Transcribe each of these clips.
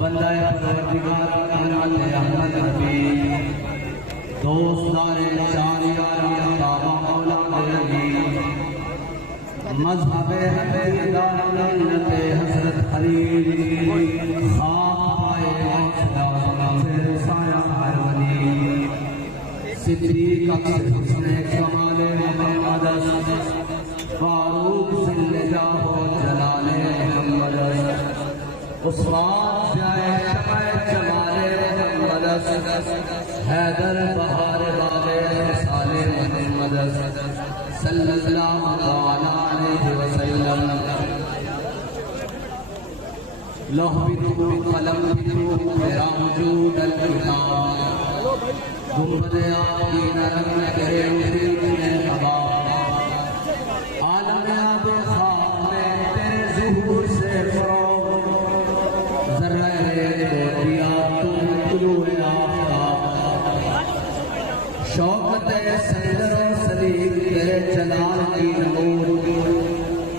बंदाए परवरदिगार अहमद नबी दोस्तारे चारियारी बाबा औलाद नबी मज़हब हिदायत हज़रत खलील साया वली सिद्दीक़ हुस्न कमाल मोहम्मद फारूक सिल्लजा हो जलाले मोहम्मद उस्मान जाए जमाले मोहम्मद हैदर बहार बाबे साले मोहम्मद सल्लल्लाहु अलैहि वसल्लम लौह बिदू कलम बिदू मेरा वजूद अल-किताब गुंबद आपकी नरम करे उसी हवा आलम अब खाक में तेरे ज़ुहूर से शौकत सैदर सलीम तेरे जलाल की नमूर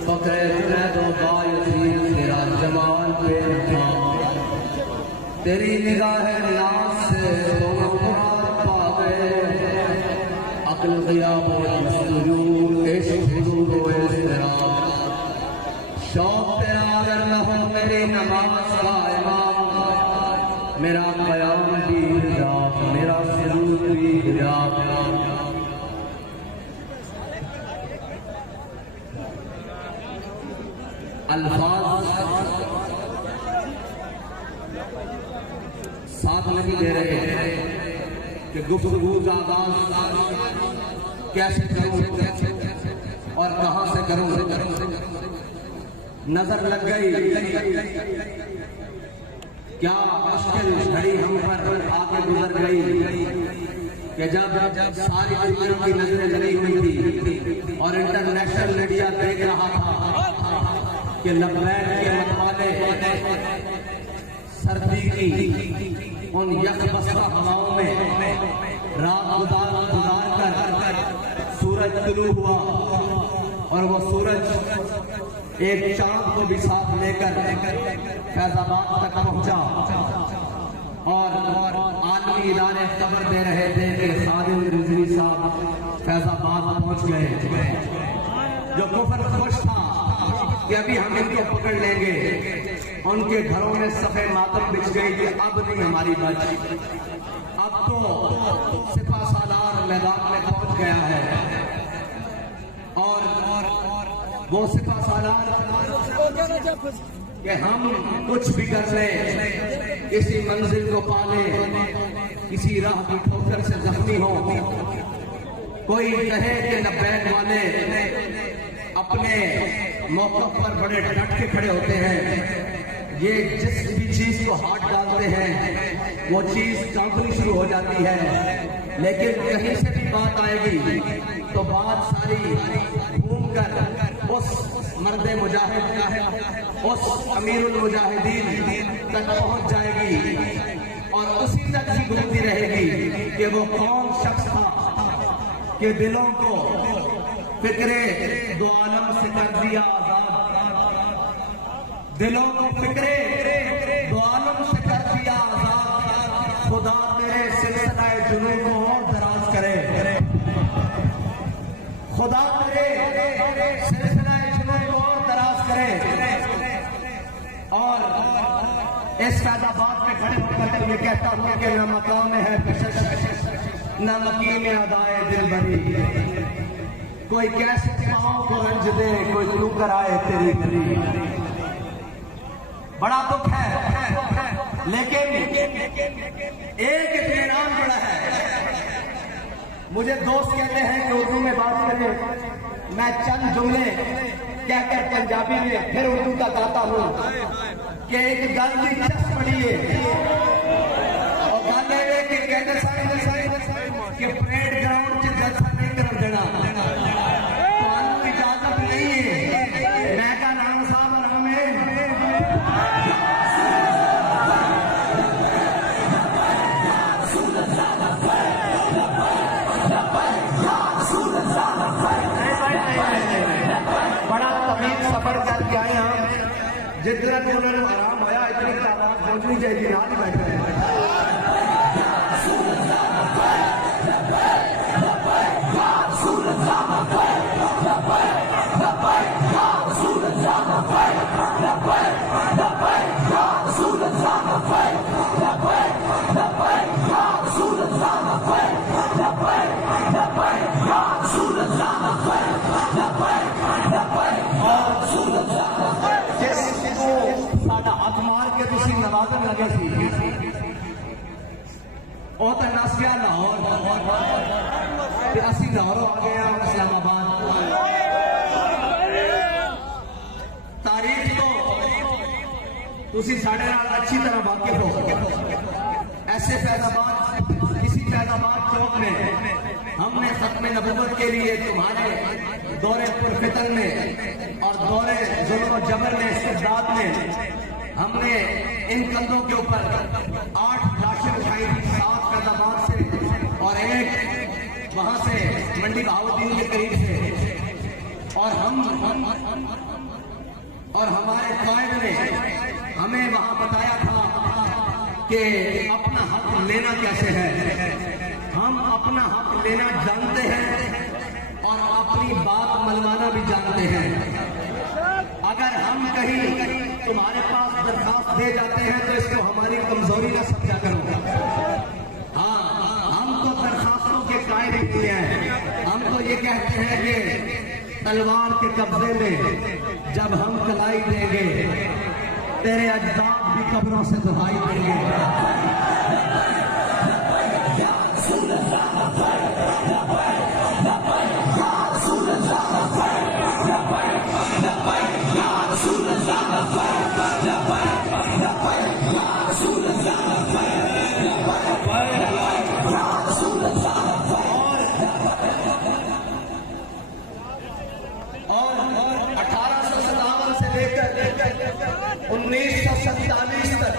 फक़्र जुनैद बायज़ीद तेरा जमाल पे था तेरी निगाह नियाज़ से दोनों पा गए अक्ल ग़ियाब मस्तूर इश्क़ हुज़ूर व इज़्तिराब शौक़ तेरा अगर न हो मेरी नमाज का इमाम मेरा क़याम भी हिजाब मेरा सुजूद भी हिजाब अल्फाज साथ नहीं दे रहे कि गुफ्तगू का आगाज़ कैसे करूं और कहां से करूं नजर लग गई क्या मुश्किल घड़ी हम पर आके गुजर गई कि जब सारी दुनिया की नजरें लगी हुई थी और इंटरनेशनल मीडिया देख रहा था कि लब्बैक के मतवाले सर्दी की उन यकबसा हवाओं में रात गुजार कर सूरज तुलू हुआ और वो सूरज एक चांद को भी साथ लेकर फैजाबाद तक पहुंचा और आलमी इदारे खबर दे रहे थे कि खालिद रिजवी साहब फैजाबाद पहुंच गए जो कुफर खुश था कि अभी हम इनको पकड़ लेंगे उनके घरों में सफे मातम बिछ गई कि अब नहीं हमारी बात अब तो सिपा सालार मैदान में पहुंच गया है और वो सिपा सालार कि हम कुछ भी कर ले किसी मंजिल को पाले किसी राह की ठोकर से जख्मी हो कोई कहे कि लब्बैक वाले अपने मौक़िफ़ पर बड़े डट के खड़े होते हैं ये जिस भी चीज को हाथ डालते हैं वो चीज कांपनी शुरू हो जाती है लेकिन कहीं से भी बात आएगी तो बात सारी घूम कर उस मर्दे मुजाहिद उस अमीरुल मुजाहिदीन तक पहुंच जाएगी और उसी तक ही घूमती रहेगी कि वो कौन शख्स था कि दिलों को फिक्रे दो आलम से कर दिया आजाद, दिलों को फिक्रे दो आलम से कर दिया आजाद। खुदा तेरे सिलसिला जुनून को और दराज करे, खुदा तेरे सिलसिला जुनून को और दराज करे। और इस फैजाबाद पे खड़े होकर ये कहता हूं कि न मकाम में है कशिश, न मकी में अदाए दिल भरी। कोई कैसे पाँव को रंज दे, कोई तू कराए तेरी गली। बड़ा दुख है, लेकिन एक इत्मीनान बड़ा है। मुझे दोस्त कहते हैं कि उर्दू में बात करें, मैं चंद जुमले कहकर पंजाबी में फिर उर्दू का गाता हूं कि एक गल की चस पड़ी है और गाने में कि कहते कि परेड ग्राउंड से जलसा नहीं कर देना, तो इजाजत नहीं है। मैं का नाम साहब आराम है। बड़ा तमीज सफर करके आए हम, जितना उन्होंने आराम आया इतनी तादाद पहुंचनी चाहिए, नाल ही बैठे हैं। नवाजन लगे सी ਉਹ ਤਾਂ ਨਸ ਗਿਆ ਲਾਹੌਰ ਤੇ ਅਸੀਂ ਲਾਹੌਰੋਂ ਆ ਗਏ ਹਾਂ इस्लामाबाद। तारीख तो तुसी साढ़े नाल अच्छी तरह वाकिफ हो। ऐसे फैजाबाद, इसी फैजाबाद चौक में हमने खत्म नबूवत के लिए तुम्हारे दौरे पुरफितन में और दौरे जुल्म और जबर में, इस्तिबदाद में हमने इन कंधों के ऊपर 8 लाशें उठाई थी, 7 फैजाबाद से और 1 वहां से मंडी बहाउद्दीन के करीब से। और हमारे कायद ने हमें वहां बताया था कि अपना हक लेना कैसे है। हम अपना हक लेना जानते हैं और अपनी बात मनवाना भी जानते हैं। अगर हम कहीं तुम्हारे पास दरखास्त दे जाते हैं तो इसको हमारी कमजोरी ना समझा करो। हाँ, हम तो दरखास्तों के कायल नहीं हैं। हम तो ये कहते हैं कि तलवार के कब्जे में जब हम कलाई देंगे, तेरे अजदाद भी कब्रों से दुहाई देंगे। और 1857 से लेकर 1947 तक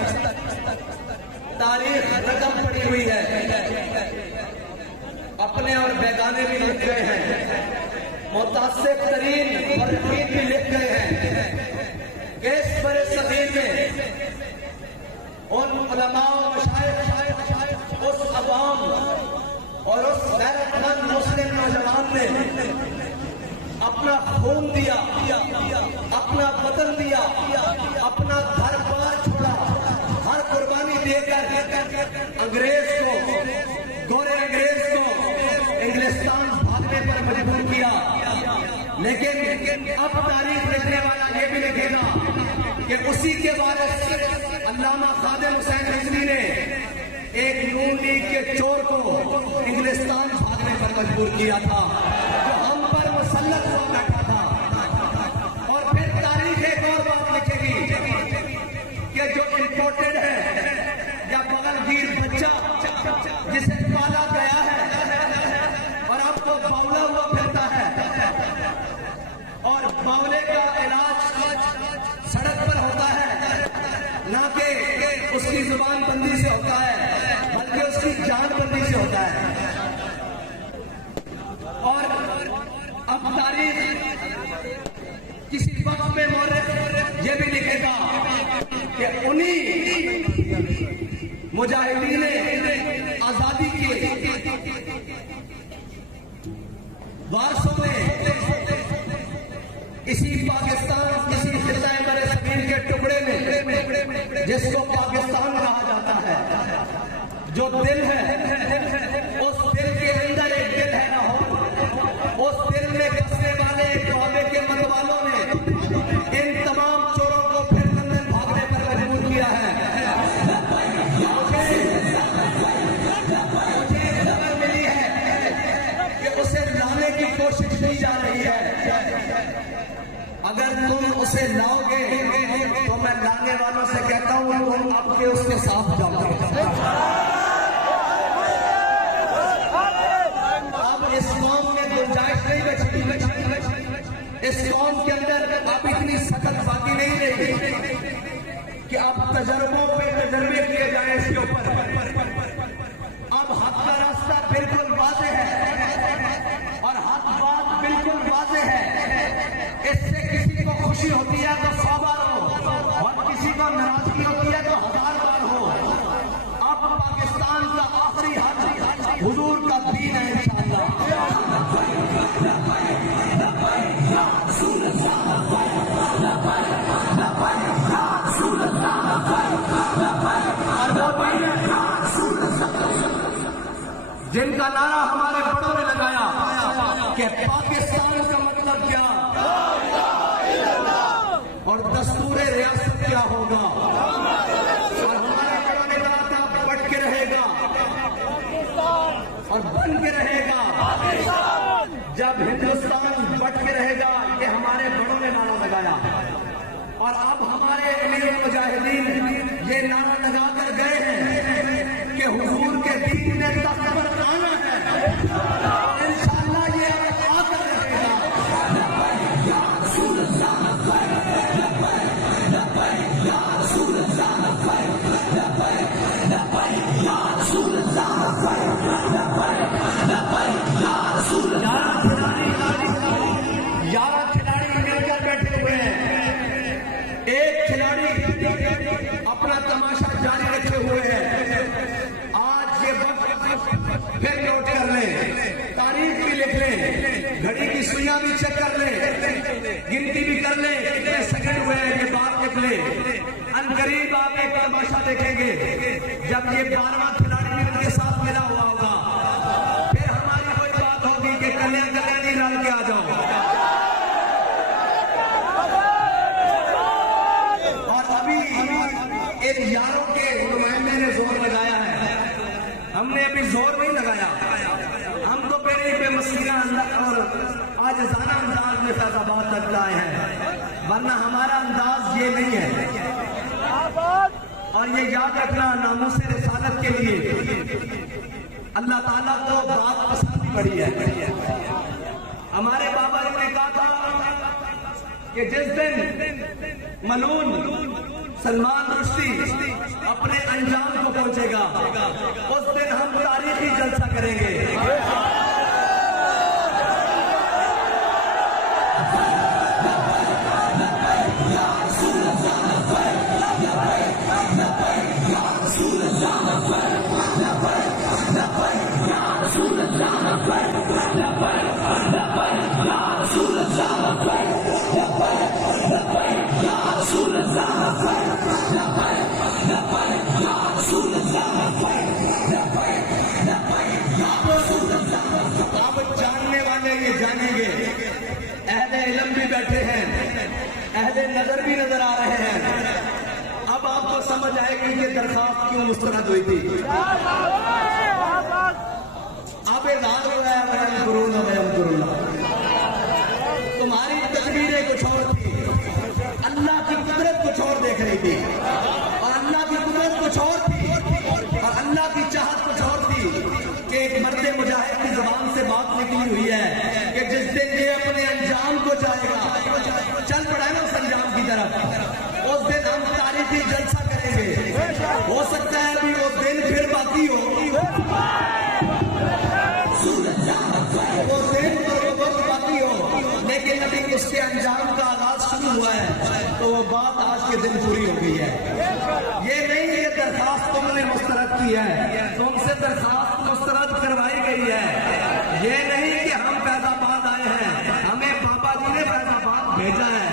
तारीख रकम पड़ी हुई है। अपने और बेगाने भी लिख गए हैं, मुतासिब तरीन फरकीन भी लिख गए हैं। इस बड़े सदीर में उन उलमा मशाइख, उस अवाम और उस गैरतमंद मुस्लिम नौजवान ने अपना खून दिया, अपना वतन दिया, अपना घर बार छोड़ा, हर कुर्बानी देकर अंग्रेज को, गोरे अंग्रेज को इंग्लिस्तान भागने पर मजबूर किया। लेकिन अब तारीख लिखने वाला ये भी लिखेगा कि उसी के वारिस अल्लामा खादिम हुसैन रिजवी ने एक नून लीग के चोर को इंग्लिस्तान भागने पर मजबूर किया था, जो हम पर मुसल्लत हुआ बैठा था। और फिर तारीख एक और बात लिखेगी कि जो इम्पोर्टेड है या बगलगीर बच्चा जिसे पाला गया है और अब तो बावला हुआ फिरता है, और बावले का इलाज सड़क पर होता है, ना कि उसकी जुबान बंदी से होता है, बल्कि उसकी जान बंदी से होता है। और मुजाहिदीन आजादी के वारसों में इसी पाकिस्तान, इसी खित्ता बरे ज़मीन के टुकड़े में जिसको पाकिस्तान कहा जाता है, जो दिल है, उस दिल के अंदर एक दिल है ना हो, उस दिल में बसने वाले तौबे के मन वालों ने इन तमाम चोरों को फिर लंदन भागने पर मजबूर किया है। मुझे खबर मिली है कि उसे लाने की कोशिश की जा रही है। अगर तुम उसे लाओगे तो मैं लाने वालों से कहता हूं तुम आपके उसके साथ जाओगे। अब इस कौम में गुंजाइश नहीं बची, इस कौम के अंदर अब इतनी सख्त बाकी नहीं रही कि अब तजर्बों पे तजर्बे किए जाए इसके ऊपर। अब हक का रास्ता बिल्कुल वाज़ेह है और हक बात बिल्कुल वाज़ेह है। इससे किसी को खुशी होती है तो 100 बार हो और किसी को नाराजगी होती है तो 1000 बार हो। अब पाकिस्तान का आखिरी हक हुजूर का दीन है इंशाअल्लाह। जिनका नारा हमारे बड़ों ने लगाया कि पाकिस्तान का मतलब क्या और दस्तूर रियासत क्या होगा, और हमारे बड़ों ने कहा था बढ़ के रहेगा और बन के रहेगा। जब हिंदुस्तान बढ़ के रहेगा, ये हमारे बड़ों ने नारा लगाया। और अब हमारे अमीर मुजाहिदीन ये नारा लगाकर गए हैं कि हुजूर के दीन में तख्त पर आना है। इंशाअल्लाह ये आकर रहेगा। यार खिलाड़ी मिलकर बैठे हुए हैं। एक खिलाड़ी अपना तमाशा जारी रखे हुए हैं। आज ये वक्त फिर नोट कर लें, तारीख भी लिख लें, घड़ी की सुइयां भी चेक कर लें, गिनती भी कर लें कितने सेकंड हुए हैं, ये बात लिख लें। अनकरीब आप एक तमाशा देखेंगे जब ये 12वां खिलाड़ी भी उनके साथ मिला हुआ होगा। फिर हमारी कोई बात होगी कि कल्याणी रल के आ जाओ। और अभी इन यारों के नुमाइंदे ने जोर लगाया है, हमने अभी जोर नहीं लगाया। हम तो पहले बेमसीना और आजिज़ाना अंदाज में फैज़ाबाद तक लाए हैं, वरना हमारा अंदाज ये नहीं है। और ये याद रखना, नामूस रिसालत के लिए अल्लाह ताला को बात पसंद पड़ी है। हमारे बाबा जी ने कहा था कि जिस दिन मलून सलमान रुश्दी अपने अंजाम को पहुंचेगा, उस दिन हम तारीखी जलसा करेंगे। अब जानने वाले ये जानेंगे, अहले इल्म भी बैठे हैं, अहले नजर भी नजर आ रहे हैं। अब आपको समझ आएगी कि दरखास्त क्यों मुस्तरद हुई थी। अब एजाज हो गया वहम करूंगा। तुम्हारी तस्वीरें कुछ और थी, अल्लाह की कुदरत कुछ और देख रही थी, और अल्लाह की कुदरत कुछ और थी, और अल्लाह की चाहत कुछ और थी कि एक मर्द मुजाहिद की जुबान से बात निकली हुई है कि जिस दिन ये अपने अंजाम को जाएगा, चल पड़ा है ना उस अंजाम की तरफ, उस दिन हम तारीखी जलसा करेंगे। हो सकता है अभी वो दिन फिर बाकी हो, वो दिन और वो वक्त बाकी हो, लेकिन अभी उसके अंजाम का आगाज शुरू हुआ है, तो वो बात आज के दिन पूरी हो गई है। ये नहीं कि दरखास्त तुमने मुस्तरद की है, तुमसे दरखास्त मुस्तरद करवाई गई है। ये नहीं कि हम फैजाबाद आए हैं, हमें बाबा जी ने फैजाबाद भेजा है।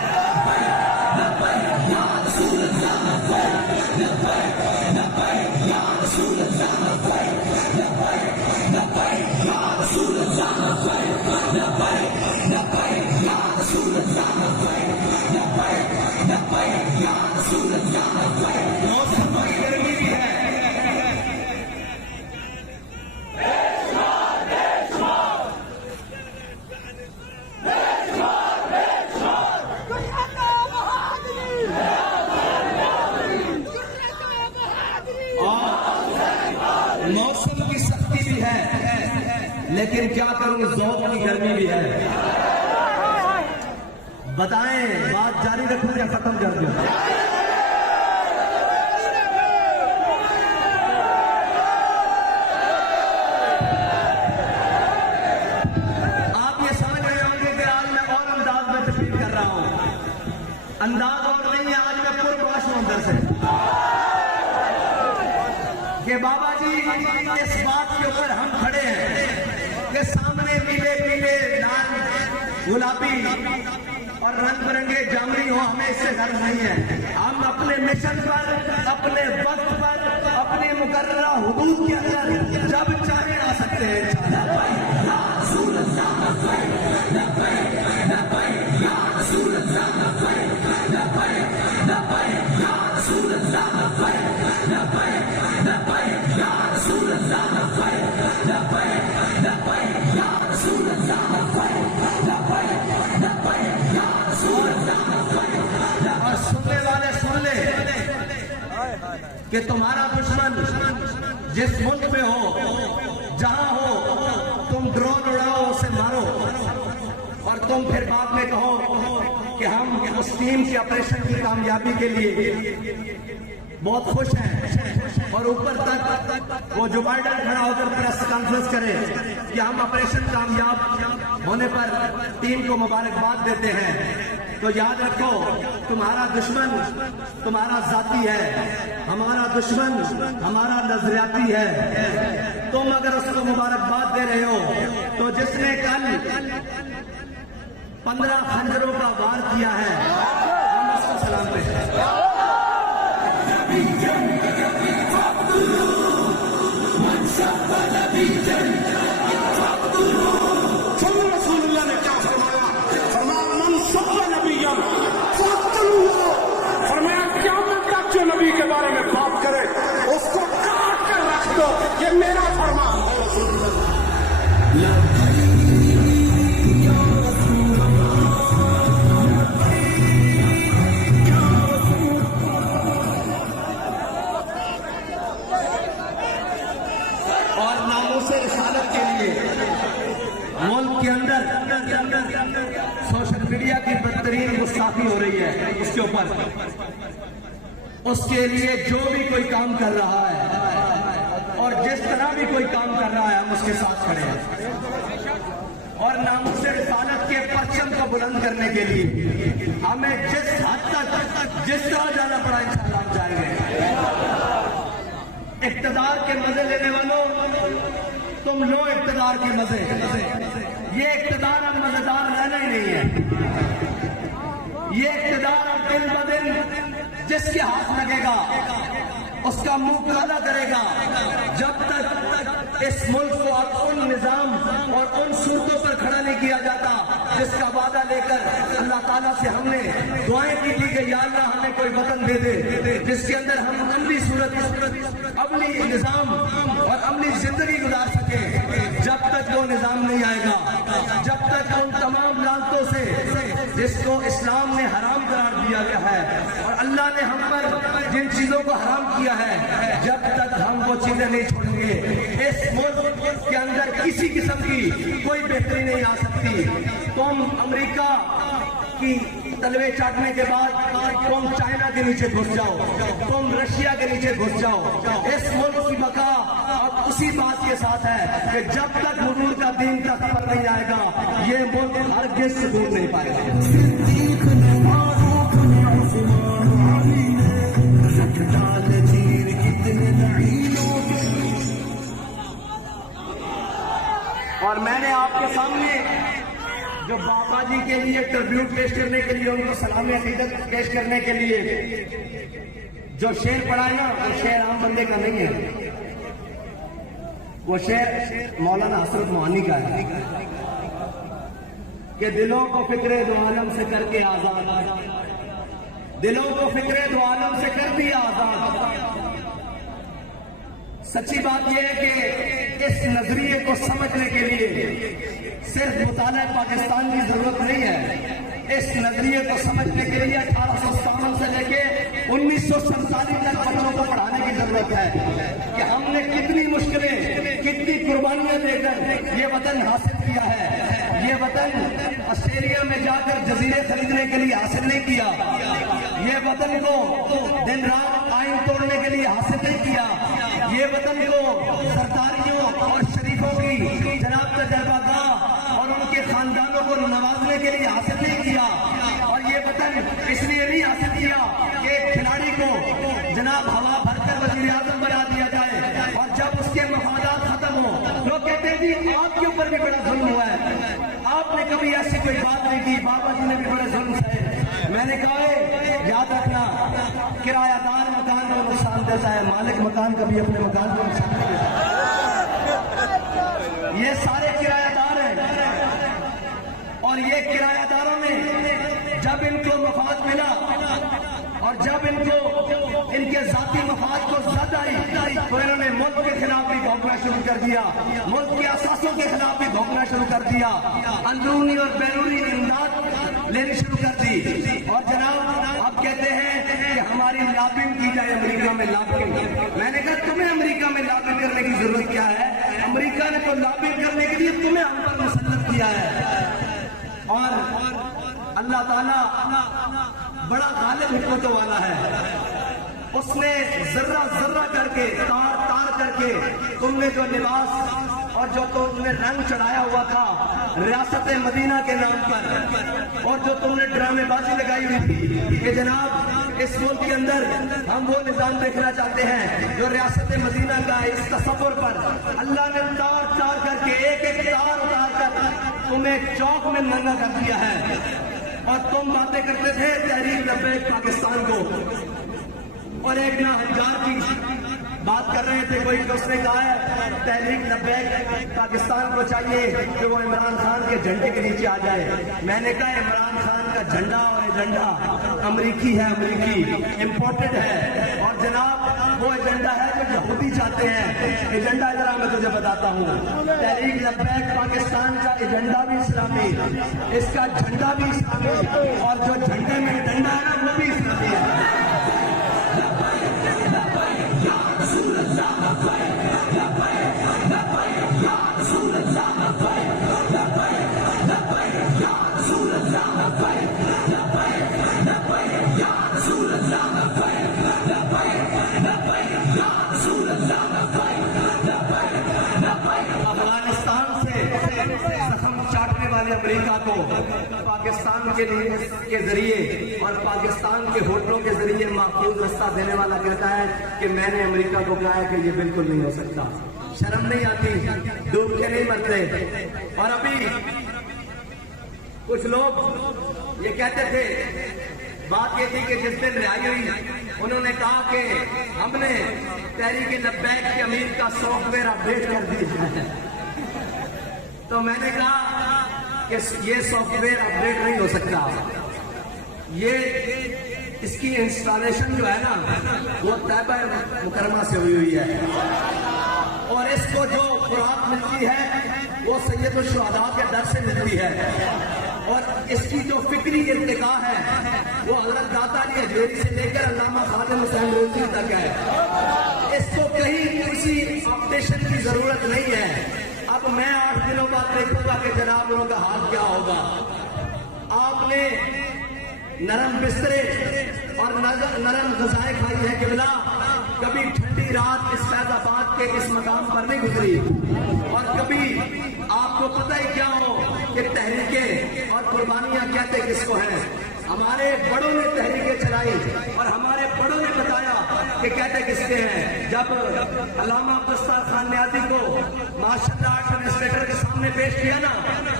गर्मी भी है, मौसम की सख्ती भी है, लेकिन क्या करूं, ज़ौक़ की गर्मी भी है। बताएं, बात जारी रखूं या खत्म कर दूं? आप ये समझ रहे होंगे कि आज मैं और अंदाज में तस्वीर कर रहा हूं। अंदाज और नहीं है, आज मैं पूर्वाश हूं अंदर से कि बाबा जी इस बात के ऊपर हम खड़े हैं कि सामने पीले पीले लाल गुलाबी और रंग बिरंगे जामनी हो, हमें इससे गर्व नहीं है। हम अपने मिशन पर, अपने वक्त पर, अपने मुकर्ररा हुदूद के अंदर जब चाहे आ सकते हैं। और सुनने वाले सुन ले कि तुम्हारा दुश्मन जिस मुल्क में हो, जहां हो, तुम ड्रोन उड़ाओ, उसे मारो और तुम फिर बाद में कहो कि हम उस टीम के ऑपरेशन की कामयाबी के लिए बहुत खुश हैं, और ऊपर तक वो जो बाइडन खड़ा होकर प्रेस कॉन्फ्रेंस करे कि हम ऑपरेशन कामयाब होने पर टीम को मुबारकबाद देते हैं। तो याद रखो, तुम्हारा दुश्मन तुम्हारा जाती है, हमारा दुश्मन हमारा नजरियाती है। तुम अगर उसको मुबारकबाद दे रहे हो, तो जिसने कल 15 खंजरों का वार किया है, हम उसको सलाम पेश करें। रसूलुल्लाह ने क्या फरमाया? फरमाया क़यामत तक जो नबी के बारे में बात करे उसको काट कर रख दो, ये मेरा फरमान है। और नामूसे रिसालत के लिए मुल्क के अंदर सोशल मीडिया की बदतरीन गुस्ताखी हो रही है, उसके ऊपर उसके लिए जो भी कोई काम कर रहा है और जिस तरह भी कोई काम कर रहा है, हम उसके साथ खड़े हैं। और नामूसे रिसालत के परचम को बुलंद करने के लिए हमें जिस हद तक जिस तरह जाना पड़ा, इंशाअल्लाह हम जाएंगे। इक़्तिदार के मजे लेने वालों, तुम लो इक़्तिदार के मजे। ये इक़्तिदार अब मजेदार रहना ही नहीं है। ये इक़्तिदार अब दिन ब दिन जिसके हाथ लगेगा उसका मुंह काला करेगा। जब तक इस मुल्क को अब उन निजाम और उन सूरतों पर खड़ा नहीं किया जाता जिसका वादा लेकर अल्लाह ताला से हमने दुआएं की थी कि या अल्लाह हमें कोई वतन दे दे जिसके अंदर हम अमली सूरत, अमली निजाम और अमली जिंदगी गुजार सके। जब तक वो निजाम नहीं आएगा, जब तक उन तमाम लानतों से जिसको इस्लाम ने हराम करार दिया गया है और अल्लाह ने हम पर जिन चीजों को हराम किया है, जब तक हम वो चीजें नहीं छोड़ेंगे, इस मुल्क के अंदर किसी किस्म की कोई बेहतरी नहीं आ सकती। तुम अमेरिका की तलवे चाटने के बाद तुम चाइना के नीचे घुस जाओ, तुम रशिया के नीचे घुस जाओ। इस मुल्क की बका अब उसी बात के साथ है कि जब तक हुजूर का दीन तख्त पर नहीं आएगा, ये मुल्क हरगिज़ सुकून नहीं पाएगा। और मैंने आपके सामने जो बाबा जी के लिए ट्रिब्यूट पेश करने के लिए, उनको सलामी अकीदत पेश करने के लिए जो शेर पढ़ा है ना, वो शेर आम बंदे का नहीं है, वो शेर मौलाना हसरत मोहानी का है कि दिलों को फिक्रे दो आलम से करके आजाद, दिलों को फिक्रे दो आलम से कर दिया आजाद। सच्ची बात यह है कि इस नजरिए को समझने के लिए सिर्फ मुताला पाकिस्तान की जरूरत नहीं है। इस नजरिए को समझने के लिए 1857 से लेके 1947 तक बच्चों को पढ़ाने की जरूरत है कि हमने कितनी मुश्किलें, कितनी कुर्बानियां देकर ये वतन हासिल किया है। ये वतन ऑस्ट्रेलिया में जाकर जजीरे खरीदने के लिए हासिल नहीं किया। ये वतन को दिन रात आइन तोड़ने के लिए हासिल नहीं किया। ये वतन को सरदारियों और शरीफों की जनाब तजर्बागाह और उनके खानदानों को नवाजने के लिए हासिल नहीं किया। और ये वतन इसलिए नहीं हासिल किया कि एक खिलाड़ी को जनाब हवा भरकर वजीर आजम बना दिया जाए और जब उसके मफादात खत्म हो लोग कहते हैं जी आपके ऊपर भी बड़ा जुल्म हुआ है, आपने कभी ऐसी कोई बात नहीं की, बाबा जी ने भी बड़े जुल्म सहे। मैंने कहा है याद रखना, किरायादार मकान को नुकसान देता है, मालिक मकान कभी अपने मकान को नुकसान नहीं देता। ये सारे किरायादार हैं और ये किरायादारों ने जब इनको मफाद मिला और जब इनको इनके जाती मफाद को जद आई तो इन्होंने मुल्क के खिलाफ भी भौंकना शुरू कर दिया, मुल्क के असासों के खिलाफ भी भौंकना शुरू कर दिया, अंदरूनी और बैरूनी इमदाद लेनी शुरू कर दी। और जनाब आप कहते हैं कि हमारी लॉबिंग की जाए अमेरिका में लॉबिंग। मैंने कहा तुम्हें अमेरिका में लॉबिंग करने की जरूरत क्या है? अमेरिका ने तो लॉबिंग करने के लिए तुम्हें हम पर मुसल्लत किया है। और अल्लाह ताला बड़ा गालिब हिकमतों वाला है, उसने जर्रा जर्रा करके तार तार करके तुमने जो लिबास और जो तुमने रंग चढ़ाया हुआ था रियासत मदीना के नाम पर और जो तुमने ड्रामेबाजी लगाई हुई थी कि जनाब इस मुल्क के अंदर हम वो निजाम देखना चाहते हैं जो रियासत मदीना का, इस तसव्वुर पर अल्लाह ने तार तार करके एक एक तार उतार कर तुम्हें चौक में नंगा कर दिया है। और तुम बातें करते थे तहरीक लब्बैक पाकिस्तान को, और एक ना हजार की बात कर रहे थे कोई, उसने कहा है तहरीक लब्बैक पाकिस्तान को चाहिए कि वो इमरान खान के झंडे के नीचे आ जाए। मैंने कहा इमरान खान का झंडा और एजेंडा अमरीकी है, अमरीकी इम्पोर्टेड है। और जनाब वो एजेंडा है जो यहूदी चाहते हैं। एजेंडा इधर मैं तुझे बताता हूँ, तहरीक लब्बैक पाकिस्तान का एजेंडा भी इस्लामी, इसका झंडा भी इस्लामी, और जो झंडे में डंडा है ना वो भी इस्लामी है। अफगानिस्तान से जख्म चाटने वाले अमेरिका को पाकिस्तान के जरिए और पाकिस्तान के होटलों के जरिए महफूज रास्ता देने वाला कहता है कि मैंने अमेरिका को कहा है कि ये बिल्कुल नहीं हो सकता। शर्म नहीं आती? डूब के नहीं मरते। और अभी कुछ लोग ये कहते थे, बात ये थी कि जिस दिन रिहाई हुई उन्होंने कहा कि हमने तहरीक लब्बैक के अमीर का सॉफ्टवेयर अपडेट कर दिया। तो मैंने कहा कि ये सॉफ्टवेयर अपडेट नहीं हो सकता, ये इसकी इंस्टॉलेशन जो है ना वो तैबा मुकरमा से हुई है और इसको जो खुराक मिलती है वो सैयद शुहदा के दर से मिलती है और इसकी जो फिक्री इर्तिका है वो हज़रत दाता अली हजवेरी से लेकर अल्लामा खादिम हुसैन रोज़ी तक है। इसको कहीं किसी अपडेशन की जरूरत नहीं है। अब मैं 8 दिनों बाद देखूंगा कि जनाब लोगों का हाल क्या होगा। आपने नरम बिस्तरे और नरम ग़िज़ाएं खाई है किबला, कभी ठंडी रात इस फैजाबाद के इस मकाम पर नहीं गुजरी, और कभी आपको पता ही क्या हो कि तहरीकें और कुर्बानियां कहते किसको हैं। हमारे बड़ों ने तहरीकें चलाई और हमारे बड़ों ने बताया कि कहते किसके हैं। जब अल्लामा दस्तार खान न्याजी को माशाअल्लाह एडमिनिस्ट्रेटर के सामने पेश किया ना,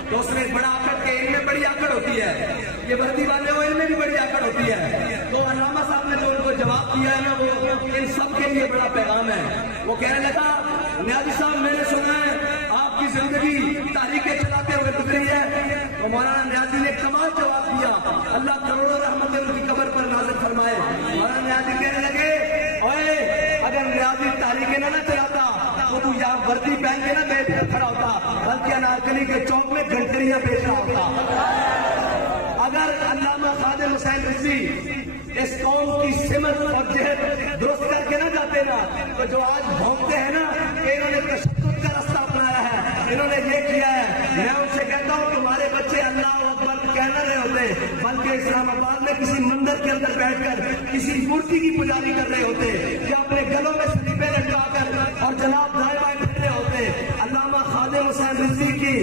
तो उसने बड़ा आकड़ के इनमें बड़ी आकड़ होती है, ये वर्दी वाले हो इनमें भी बड़ी आकड़ होती है। तो अल्लामा साहब ने जो उनको जवाब दिया है ना, वो इन सब के लिए बड़ा पैगाम है। वो कहने लगा, न्याजी साहब मैंने सुना है आपकी जिंदगी तारीखें चलाते हुए गुजरी है। तो मौलाना न्याजी ने कमाल जवाब दिया, अल्लाह करोड़ों रहमतें उनकी कब्र पर नाज़िल फरमाए। मौलाना न्याजी कहने लगे, ओए अगर न्याजी तारीखें ना चलाता तो तू यहाँ वर्दी पहन के ना बैठ कर खड़ा होता, बल्कि अनारकली के चौक में घंटरियां बेच रहा होता। अगर अल्लामा खादिम हुसैन रिजवी इस कौम की सिमत और जहद दुरुस्त करके ना जाते ना, तो जो आज भोंकते हैं ना कि इन्होंने तशद्दुद का रास्ता अपनाया है, इन्होंने ये किया है, मैं उनसे कहता हूँ तुम्हारे बच्चे अल्लाह अकबर कहना नहीं होते, बल्कि इस्लामाबाद में किसी मंदिर के अंदर बैठकर किसी मूर्ति की पुजारी कर रहे होते, या अपने गलों में सलीबे लटकाकर और जनाब दाएं बाएं फिर रहे होते। अल्लामा खादिम हुसैन रिजवी की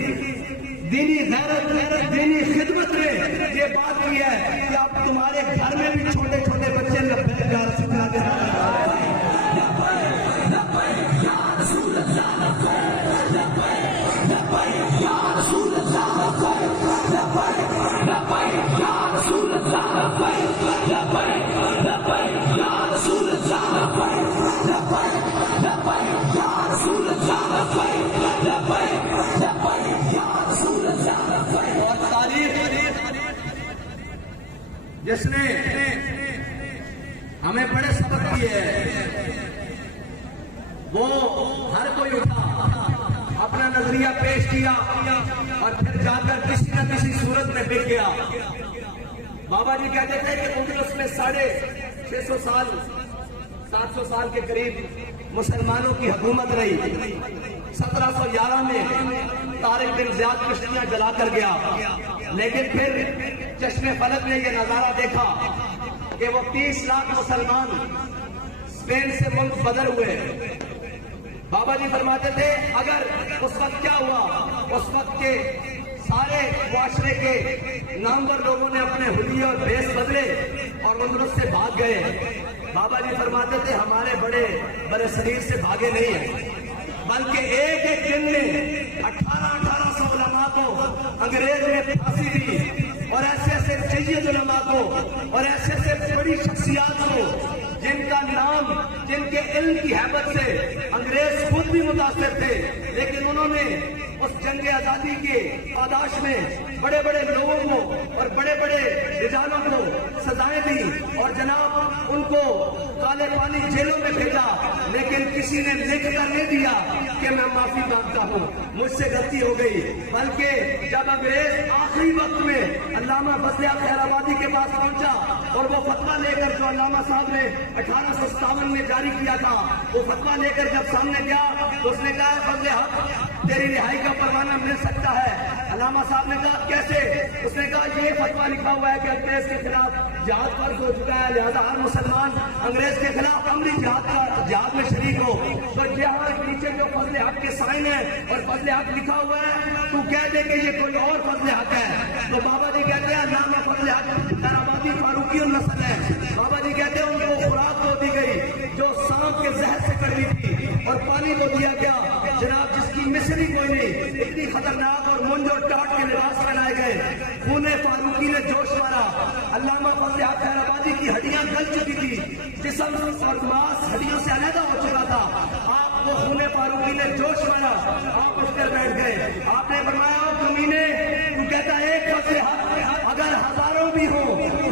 दीनी गैरत, दीनी खिदमत में ये बात की है कि अब तुम्हारे घर में भी छोटे छोटे बच्चे सिखा दे जिसने हमें बड़े सबक दिए हैं, वो हर कोई उठा अपना नजरिया पेश किया और फिर जाकर किसी न किसी सूरत में बिक गया। बाबा जी कहते थे कि उर्दू में 650 साल 700 साल के करीब मुसलमानों की हुकूमत रही। 1711 में तारिक बिन ज़ियाद कश्तियां जलाकर गया, लेकिन फिर चश्मे फलक ने यह नजारा देखा कि वो 30 लाख मुसलमान स्पेन से मुल्क बदर हुए। बाबा जी फरमाते थे अगर उस वक्त क्या हुआ, उस वक्त के सारे मुआशरे के नामवर लोगों ने अपने हुलिये और भेष बदले और उंदरुस से भाग गए। बाबा जी फरमाते थे हमारे बड़े बड़े शरीर से भागे नहीं है, बल्कि एक एक दिन में 1800 उलमा को अंग्रेज ने फांसी दी, और ऐसे ऐसे सैयद उलमा को और ऐसे ऐसे बड़ी शख्सियात को जिनका नाम, जिनके इल्म की हैबत से अंग्रेज खुद भी मुतासिर थे, लेकिन उन्होंने उस जंग आजादी के आदाश में बड़े बड़े लोगों को और बड़े बड़े रिजालों को सजाएं दी और जनाब उनको काले पानी जेलों में भेजा। लेकिन किसी ने लिख कर नहीं दिया कि मैं माफी मांगता हूँ, मुझसे गलती हो गई, बल्कि जब अंग्रेज आखिरी वक्त में अल्लामा फजल हक खैराबादी के पास पहुंचा और वो फतवा लेकर जो अल्लामा साहब ने 1857 में जारी किया था, वो फतवा लेकर जब सामने गया तो उसने कहा फजल हक तेरी रिहाई का परवाना मिल सकता है। अल्लामा साहब ने कहा कैसे? उसने कहा ये फतवा लिखा हुआ है कि अंग्रेज के खिलाफ जिहाद फर्ज हो चुका है, लिहाजा हर मुसलमान अंग्रेज के खिलाफ अमली जिहाद में शरीक हो। तो यहाँ नीचे जो फजल हक के साइन है और फजल हक लिखा हुआ है, तू कह दे कि ये कोई और फजल हक है। तो बाबा जी कहते हैं अल्लामा फजल हक खैराबादी फारूकी नस्ल है। बाबा जी कहते हैं उनको खुराक को दी गई जो सांप के जहर से कड़वी थी और पानी को दिया गया जनाब जिसकी मिसरी कोई नहीं, इतनी खतरनाक और मुंज और टाट के लिबास पहनाए गए। खूने फारूकी ने जोश मारा। अल्लामा फजल हक खैराबादी की हड्डियां गल चुकी थी, जिस्म और मांस हड्डियों से अलग हो चुका था। आपको खूने फारूकी ने जोश मारा, आप उठकर बैठ गए। आपने फरमाया कमीने, तू कहता है एक फजल हक अगर हजारों भी हो,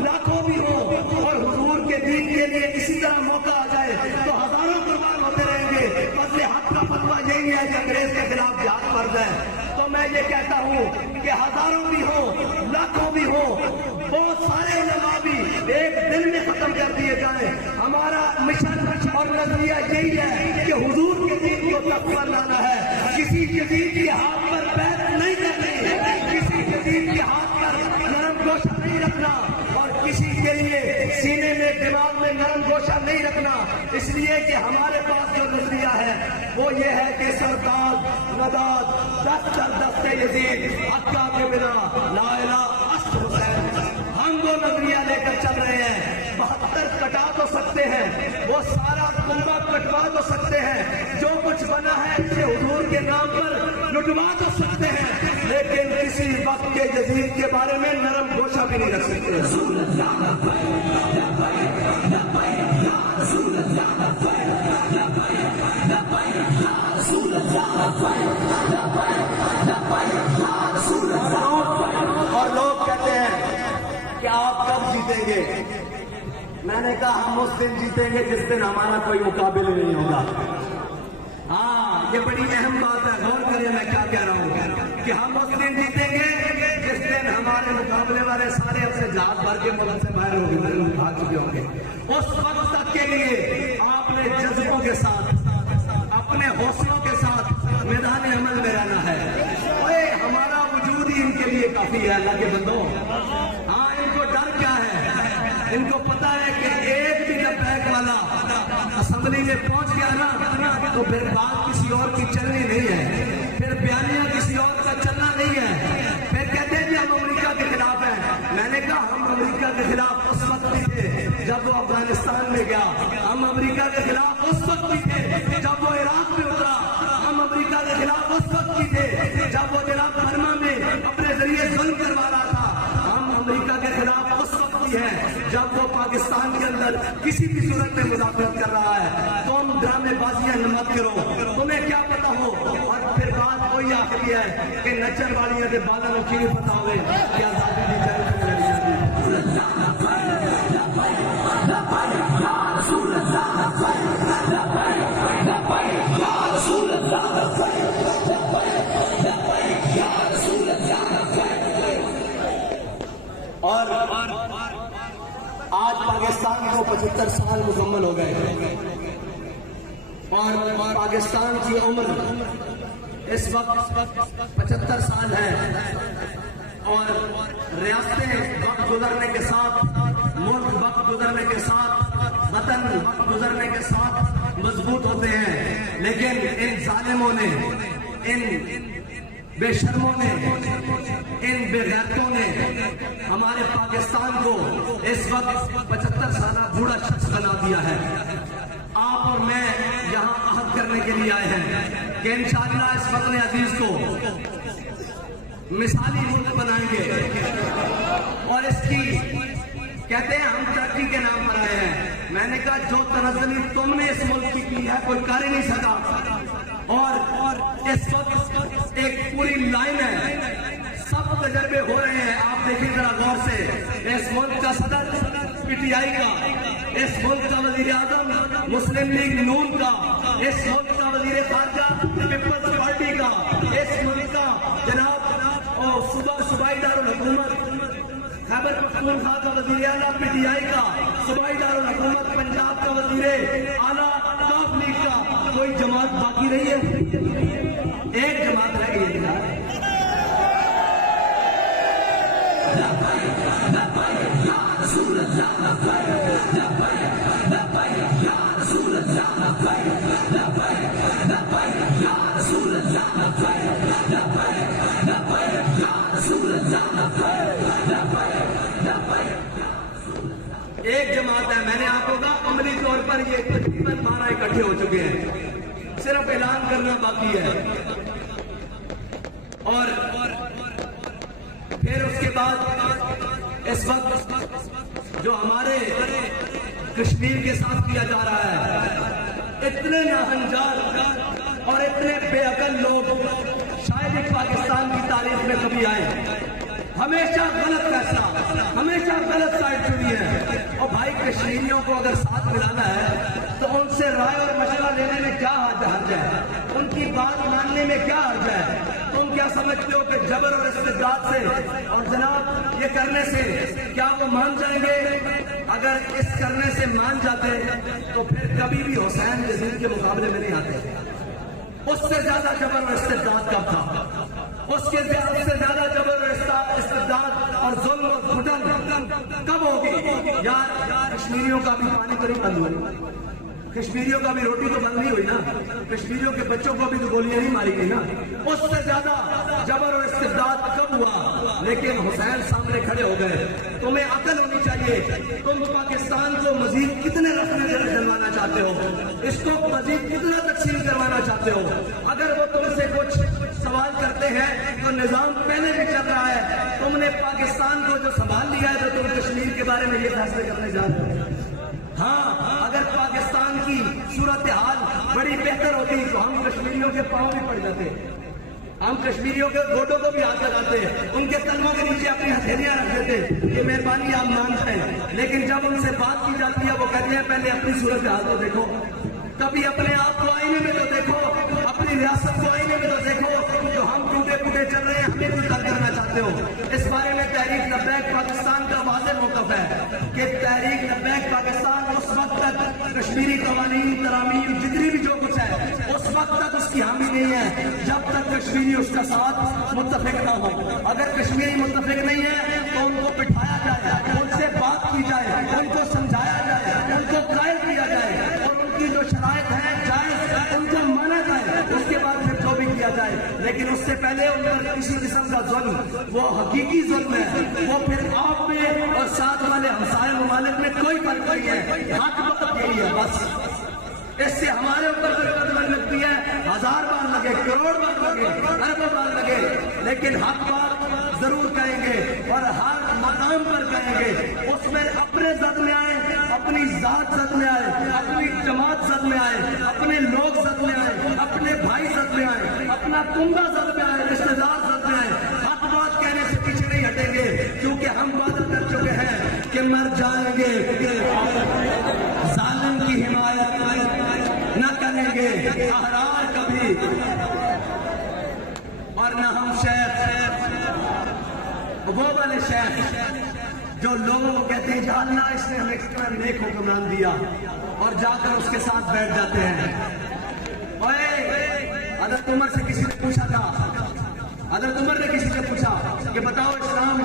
लाखों भी हो और हुजूर के दीन के लिए इसी तरह मौका आ जाए तो हजारों कुर्बान होते रहेंगे। फजल हक का फतवा यही है कि अंग्रेज के खिलाफ जिहाद फर्ज है। तो मैं ये कहता हूँ कि हजारों भी हो, लाखों भी हो, बहुत सारे उलमा भी एक दिन में खत्म कर दिए जाए। हमारा मिशन और नजरिया यही है कि हुजूर के दीन को तकवा लाना है। किसी जदीद के हाथ पर बैत नहीं करनी, किसी जदीद के हाथ पर नरम गोशा नहीं रखना और किसी के लिए सीने में दिमाग में नरम गोशा नहीं रखना। इसलिए कि हमारे पास जो नजरिया है वो ये है कि सरदार नदाद दस्ते यजीद अक्का के बिना ला इलाहा अस्त हुसैन, हम वो नजरिया लेकर चल रहे हैं। 72 कटा तो सकते हैं, वो सारा कुंबा कटवा तो सकते हैं, जो कुछ बना है इसे हुजूर के नाम पर लुटवा तो सकते हैं, लेकिन किसी वक्त के यजीद के बारे में नरम गोशा भी नहीं रख सकते। और लोग कहते हैं कि आप कब जीतेंगे? मैंने कहा हम उस दिन जीतेंगे जिस दिन हमारा कोई मुकाबले नहीं होगा। हाँ, ये बड़ी अहम बात है, गौर करिए मैं क्या कह रहा हूँ कि हम उस दिन जीतेंगे जिस दिन हमारे मुकाबले वाले सारे अपने जहाज भर के मुल्क से बाहर होंगे, भाग चुके होंगे। उस वक्त तक के लिए आपने जज्बों के साथ, अपने हौसलों के साथ मैदान अमल में रहना है। ओए, हमारा वजूद ही इनके लिए काफी है, अल्लाह के बंदों। हाँ, इनको डर क्या है? इनको पता है कि एक भी लब्बैक वाला असेंबली में पहुंच गया ना तो फिर बात किसी और की चलनी नहीं है, फिर बयानियां किसी और का चलना नहीं है। फिर कहते हैं कि हम अमेरिका के खिलाफ हैं। मैंने कहा हम अमेरिका के खिलाफ उस वक्त भी थे जब वो अफगानिस्तान में गया, हम अमेरिका के खिलाफ उस वक्त भी थे जब वो इराक में उतरा, हम अमेरिका के खिलाफ उस वक्त भी थे जब वो जनाब बर्मा में अपने जरिए जुल्म करवा रहा था, हम अमेरिका के खिलाफ उस वक्त भी हैं जब वो पाकिस्तान के अंदर किसी भी सूरत में मुदाफियत कर रहा है। तुम ड्रामेबाजियां मत करो, तुम्हें क्या पता हो। और फिर बात वही आखिरी है कि नचर वालियां के बालों में क्यों पता हो कि आजादी दी जाए। और आज पाकिस्तान को 75 साल मुकम्मल हो गए और पाकिस्तान की उम्र इस वक्त 75 साल है और रियासतें वक्त गुजरने के साथ, मुल्क वक्त गुजरने के साथ, वतन वक्त गुजरने के साथ मजबूत होते हैं। लेकिन इन जालिमों ने, इन बेशर्मों ने, इन बेगैरतों ने हमारे पाकिस्तान को इस वक्त 75 साल बूढ़ा शख्स बना दिया है। आप और मैं यहाँ अहद करने के लिए आए हैं कि इंशाअल्लाह इस वतन अजीज को मिसाली मुल्क बनाएंगे और इसकी, कहते हैं हम तरक्की के नाम पर आए हैं। मैंने कहा जो तनज़्ज़ुली तुमने इस मुल्क की है कोई कर ही नहीं सका। और इस वक्त एक पूरी लाइन है, सब तजर्बे हो रहे हैं। आप देखिए जरा गौर से, इस मुल्क का सदर पीटीआई का, इस मुल्क का वजीर आजम मुस्लिम लीग नून का, इस मुल्क का वजीर खारजा पीपल्स पार्टी का, इस मुल्क का जनाब सूबाई दारुल हुकूमत खैबर पख्तूनख्वा का वजीर आला पीटीआई का, सूबाई दारुल हुकूमत पंजाब का वजीर आला काफ लीग का। कोई जमात बाकी रही है? एक जमात रह गई है यार। एक जमात है। मैंने आपको कहा अमली तौर पर ये तकरीबन 12 इकट्ठे हो चुके हैं, सिर्फ ऐलान करना बाकी है। और फिर उसके बाद इस वक्त जो हमारे कश्मीर के साथ किया जा रहा है, इतने नाहंजार और इतने बेअकल लोग शायद पाकिस्तान की तारीख में कभी आए। हमेशा गलत फैसला, हमेशा गलत साइड चुनी है। और भाई कश्मीरियों को अगर साथ मिलाना है तो उनसे राय और मशवरा लेने में क्या हर्ज है, उनकी बात मानने में क्या हर्ज है। तुम क्या समझते हो कि जबर और इस्तिदाद से और जनाब ये करने से क्या वो मान जाएंगे? अगर इस करने से मान जाते तो फिर कभी भी हुसैन यजीद के मुकाबले में नहीं आते। उससे ज्यादा जबर और इस्तिदाद कब था? उससे ज्यादा जबर और इस्तिदाद और जुल्म और घुटन कब होगी? यार कश्मीरियों का भी पानी तो नहीं बंद हुआ। कश्मीरियों का भी रोटी तो बंद नहीं हुई ना, कश्मीरियों के बच्चों को भी तो गोलियां नहीं मारी गई ना। उससे ज्यादा जबर और इस्तिबदाद कब हुआ? लेकिन हुसैन सामने खड़े हो गए। तुम्हें अकल होनी चाहिए। तुम पाकिस्तान को मजीद कितने रखने जलवाना चाहते हो, इसको मजीद कितना तकसीम करवाना चाहते हो? अगर वो तुमसे कुछ सवाल करते हैं तो निजाम पहले भी चल रहा है। तुमने पाकिस्तान को जो संभाल लिया है तो तुम कश्मीर के बारे में ये फैसले करने जा रहे हो। हाँ, अगर पाकिस्तान की सूरत हाल बड़ी बेहतर होती तो हम कश्मीरियों के पांव भी पड़ जाते, हम कश्मीरियों के गोडों को भी हाथ लगाते, उनके तलवों के नीचे अपनी हथेलियां रख देते, ये मेहरबानी आप मानते हैं। लेकिन जब उनसे बात की जाती है वो कहते हैं पहले अपनी सूरत हाल को देखो, कभी अपने आप को आईने में तो देखो, अपनी रियासत को आईने में तो देखो। जो हम टूटे फूटे चल रहे हैं हमें भी तंग करना चाहते हो। इस बारे में तहरीक लब्बैक पाकिस्तान का वाज़ेह मौक़िफ़ है कि तहरीक लब्बैक पाकिस्तान उस वक्त तक कश्मीरी कवानीन तरामीम जितनी भी जो कुछ है उस वक्त तक उसकी हामी नहीं है जब तक कश्मीरी उसका साथ मुत्तफिक ना हो। अगर कश्मीरी मुत्तफिक नहीं है तो उनको बिठाया जाए, उनसे बात की जाए, उनको समझाया जाए, उनको कायल किया जाए और उनकी जो शराइत है जायज उनको माना जाए, उसके बाद फिर जो भी किया जाए। लेकिन उससे पहले उन पर किसी किस्म का जुल्म, वो हकीकी जुल्म है, वो फिर आप में और साथ वाले हमसाये ममालिक में कोई फर्क नहीं है। हक बात यही है बस। इससे हमारे ऊपर कदम लगती है, 1000 बार लगे, करोड़ बार लगे, अरबों बार लगे, लेकिन हक बात जरूर कहेंगे और हर मकाम पर कहेंगे। उसमें अपने जद में आए, अपनी जात जद में आए, अपनी जमात जद में आए, अपने लोग जद में आए, अपने भाई जद में आए, अपना कुंबा जद में आए, रिश्तेदार जद में आए, हक बात कहने से पीछे नहीं हटेंगे क्योंकि हम वादा कर चुके हैं कि मर जाएंगे, जालिम की हिमायत न करेंगे अहरार कभी, और न हम शेख वो वाले शेख जो लोगों को कहते हैं अल्लाह इसने हमें कितना नेक हुक्मरान दिया और जाकर उसके साथ बैठ जाते हैं। ओए, हज़रत उमर से किसी ने पूछा था, हज़रत उमर ने किसी से पूछा कि बताओ इस्लाम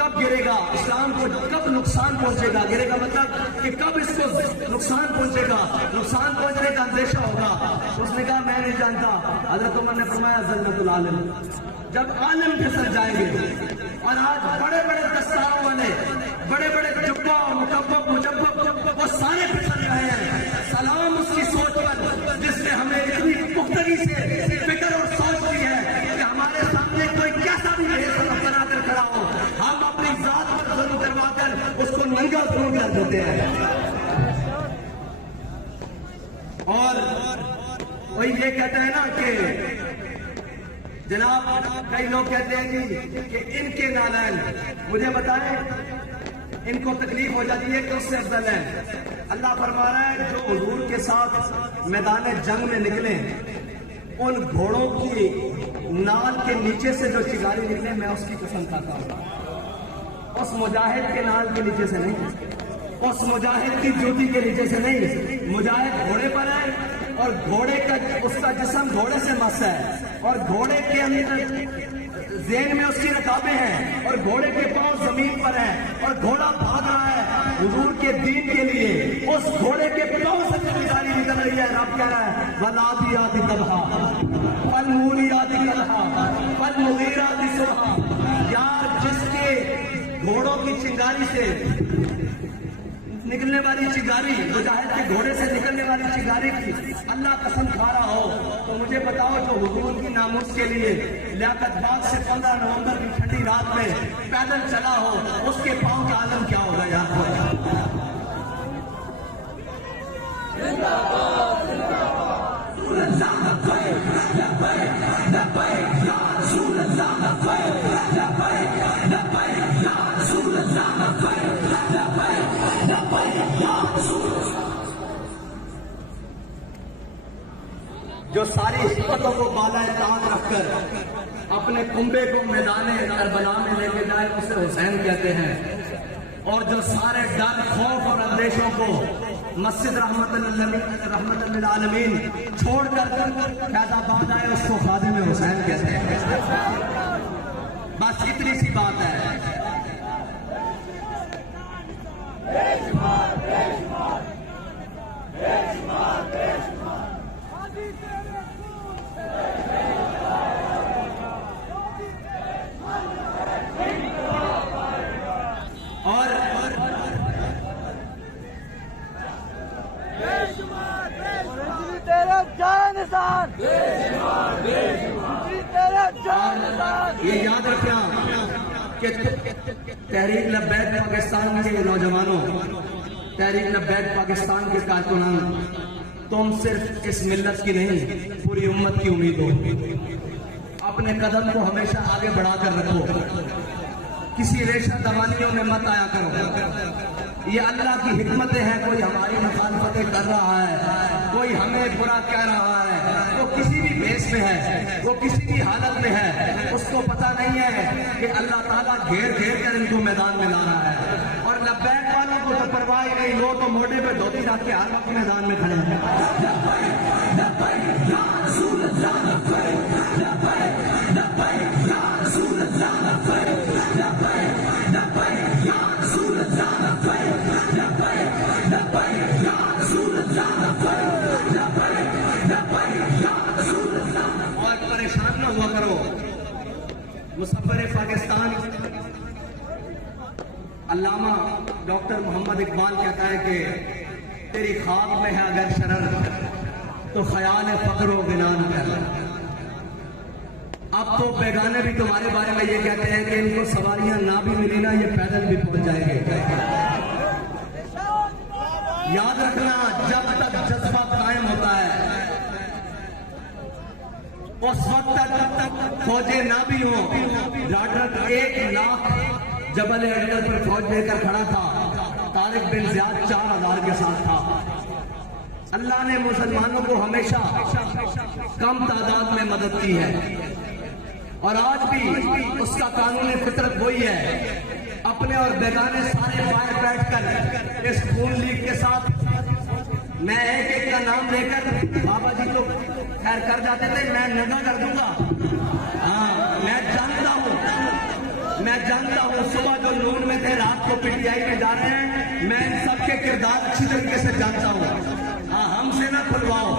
कब गिरेगा, इस्लाम को कब नुकसान पहुंचेगा। गिरेगा मतलब कि कब इसको नुकसान पहुंचेगा, नुकसान पहुंचने का अंदेशा होगा। उसने कहा मैं नहीं जानता। हज़रत उमर ने फरमाया ज़ल्लतुल आलिम, जब आलिम फिसल जाएंगे। और आज बड़े बड़े दस्तारों वाले, बड़े बड़े जुब्बा और मुजब्बब वो सारे फिसल रहे हैं। सलाम उसकी सोच पर जिसने हमें इतनी पुख्तगी से फिक्र और सोच दी है कि हमारे सामने कोई कैसा भी बनाकर खड़ा हो, हम अपनी जात पर जुल्म करवाकर उसको नंगा खून कर देते हैं। और वही ये कहते हैं ना कि जनाब, कई लोग कहते हैं कि इनके नालैन, मुझे बताएं इनको तकलीफ हो जाती है कि उससे अफजल है। अल्लाह फरमा रहा है जो हुजूर के साथ मैदान जंग में निकले, उन घोड़ों की नाल के नीचे से जो चिंगारी निकले, मैं उसकी कसम खाता हूं। उस मुजाहिद के नाल के नीचे से नहीं, उस मुजाहिद की जूती के नीचे से नहीं। मुजाहिद घोड़े पर है और घोड़े का उसका जिस्म घोड़े से मस है और घोड़े के अंदर ज़हन में उसकी रकाबें हैं और घोड़े के पांव जमीन पर हैं और घोड़ा भाग रहा है हुजूर के दीन के लिए। उस घोड़े के पांव से चिंगारी निकल रही है। रब कह रहा है वलादियाति दबहा वल्मुरियाति कदहा वल्मुगीराति सुबहा। यार, जिसके घोड़ों की चिंगारी से निकलने वाली चिंगारी, मुजाहिद के घोड़े से निकलने वाली चिंगारी की अल्लाह कसम खा रहा हो, तो मुझे बताओ जो हुजूर की नामुस के लिए लियाकत बाग से 15 नवंबर की ठंडी रात में पैदल चला हो, उसके पांव का आलम क्या होगा यार। जो सारी हिम्मतों को बाला ताक रखकर अपने कुंबे को मैदान करबला में लेके जाए उसे हुसैन कहते हैं। और जो सारे डर, खौफ और अंदेशों को मस्जिद रहमतुल लिल आलमीन छोड़कर फैजाबाद आए उसको खादिम हुसैन कहते हैं। बस इतनी सी बात है। बेशुमार याद रखना कि तहरीक लब्बैक पाकिस्तान के नौजवानों, तहरीक लब्बैक पाकिस्तान के कारकुनान, तुम सिर्फ इस मिल्लत की नहीं पूरी उम्मत की उम्मीद हो। अपने कदम को हमेशा आगे बढ़ाकर रखो, किसी रेशा दवानियों में मत आया करो। ये अल्लाह की हिकमतें हैं। कोई हमारी मुखालफतें कर रहा है, कोई हमें बुरा कह रहा है, वो किसी भी भेष में है, वो किसी भी हालत में है, उसको पता नहीं है कि अल्लाह ताला घेर घेर कर इनको मैदान में ला रहा है। और लब्बैक वालों को तो परवाह ही नहीं, वो तो मोटे पे धोती रख के हर वक्त मैदान में खड़े हैं। और परेशान न हुआ करो। मुसव्विर पाकिस्तान अल्लामा डॉक्टर मोहम्मद इकबाल कहता है कि तेरी ख्वाब में है अगर शरर तो ख्याल फक्र व गिना न कर। अब तो बेगाने भी तुम्हारे बारे में ये कहते हैं कि इनको सवारियां ना भी मिली ना, ये पैदल भी पहुंच जाएंगे। याद रखना, जब तक जज्बा कायम होता है उस वक्त तक फौजें ना भी हो। राडर 1 लाख जबल अकबर पर फौज लेकर खड़ा था, तारिक बिन ज़ियाद 4000 के साथ था। अल्लाह ने मुसलमानों को हमेशा कम तादाद में मदद की है और आज भी उसका कानून फितरत वही है। अपने और बेगाने सारे बाहर बैठकर इस खून लीग के साथ मैं एक एक का नाम लेकर, बाबा जी तो खैर कर जाते थे, मैं नगा कर दूंगा। हाँ, मैं जानता हूँ सुबह जो नून में थे रात को पीटीआई में जा रहे हैं। मैं इन सबके किरदार अच्छी तरीके से जानता हूँ। हाँ, हमसे ना खुलवाओ,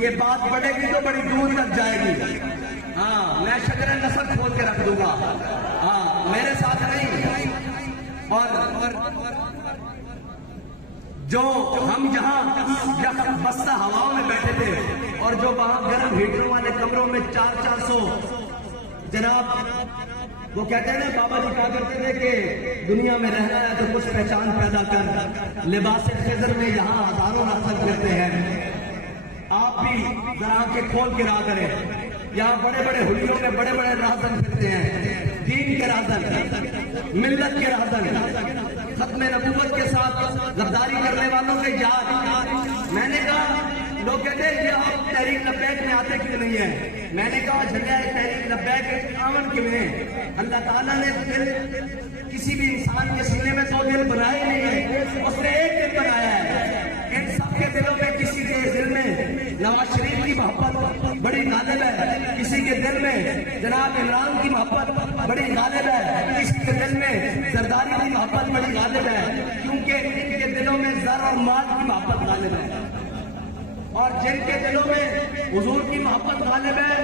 ये बात बढ़ेगी तो बड़ी दूर तक जाएगी। हाँ, मैं शजर नस्ल खोल के रख दूंगा। हाँ, मेरे साथ नहीं। और जो हम जहां बस्ता हवाओं में बैठे थे और जो वहां गर्म हीटरों वाले कमरों में 400 जनाब, वो कहते हैं ना, बाबा जी कहा करते थे कि दुनिया में रहना है तो कुछ पहचान पैदा कर। लिबास खिज़र में यहाँ हजारों नस्ल फिरते हैं। आप भी जरा आंखें खोल के रहा करें। यहाँ बड़े बड़े हुलियों में बड़े बड़े राहजन फिरते हैं, दीन के राहजन, मिल्लत के राहजन, खत्म नबूवत के साथ गद्दारी करने वालों के याद। मैंने कहा, लोग कहते हैं कि आप तहरीक लब्बैक में आते क्यों नहीं है? मैंने कहा, जगह तहरीक लब्बैक आमन क्यों है? अल्लाह ताला ने दिल किसी भी इंसान के सीने में 2 दिल बनाए नहीं है, उसने एक दिल बनाया है। इन सबके दिलों में किसी के दिल में नवाज शरीफ की मोहब्बत बड़ी गालिब है, किसी के दिल में जनाब इमरान की मोहब्बत बड़ी गालिब है, किसी के दिल में जरदारी की मोहब्बत बड़ी गालिब है, क्योंकि इनके दिलों में ज़र और माल की मोहब्बत गालिब है। और जिनके दिलों में हुजूर की मोहब्बत गालिब है,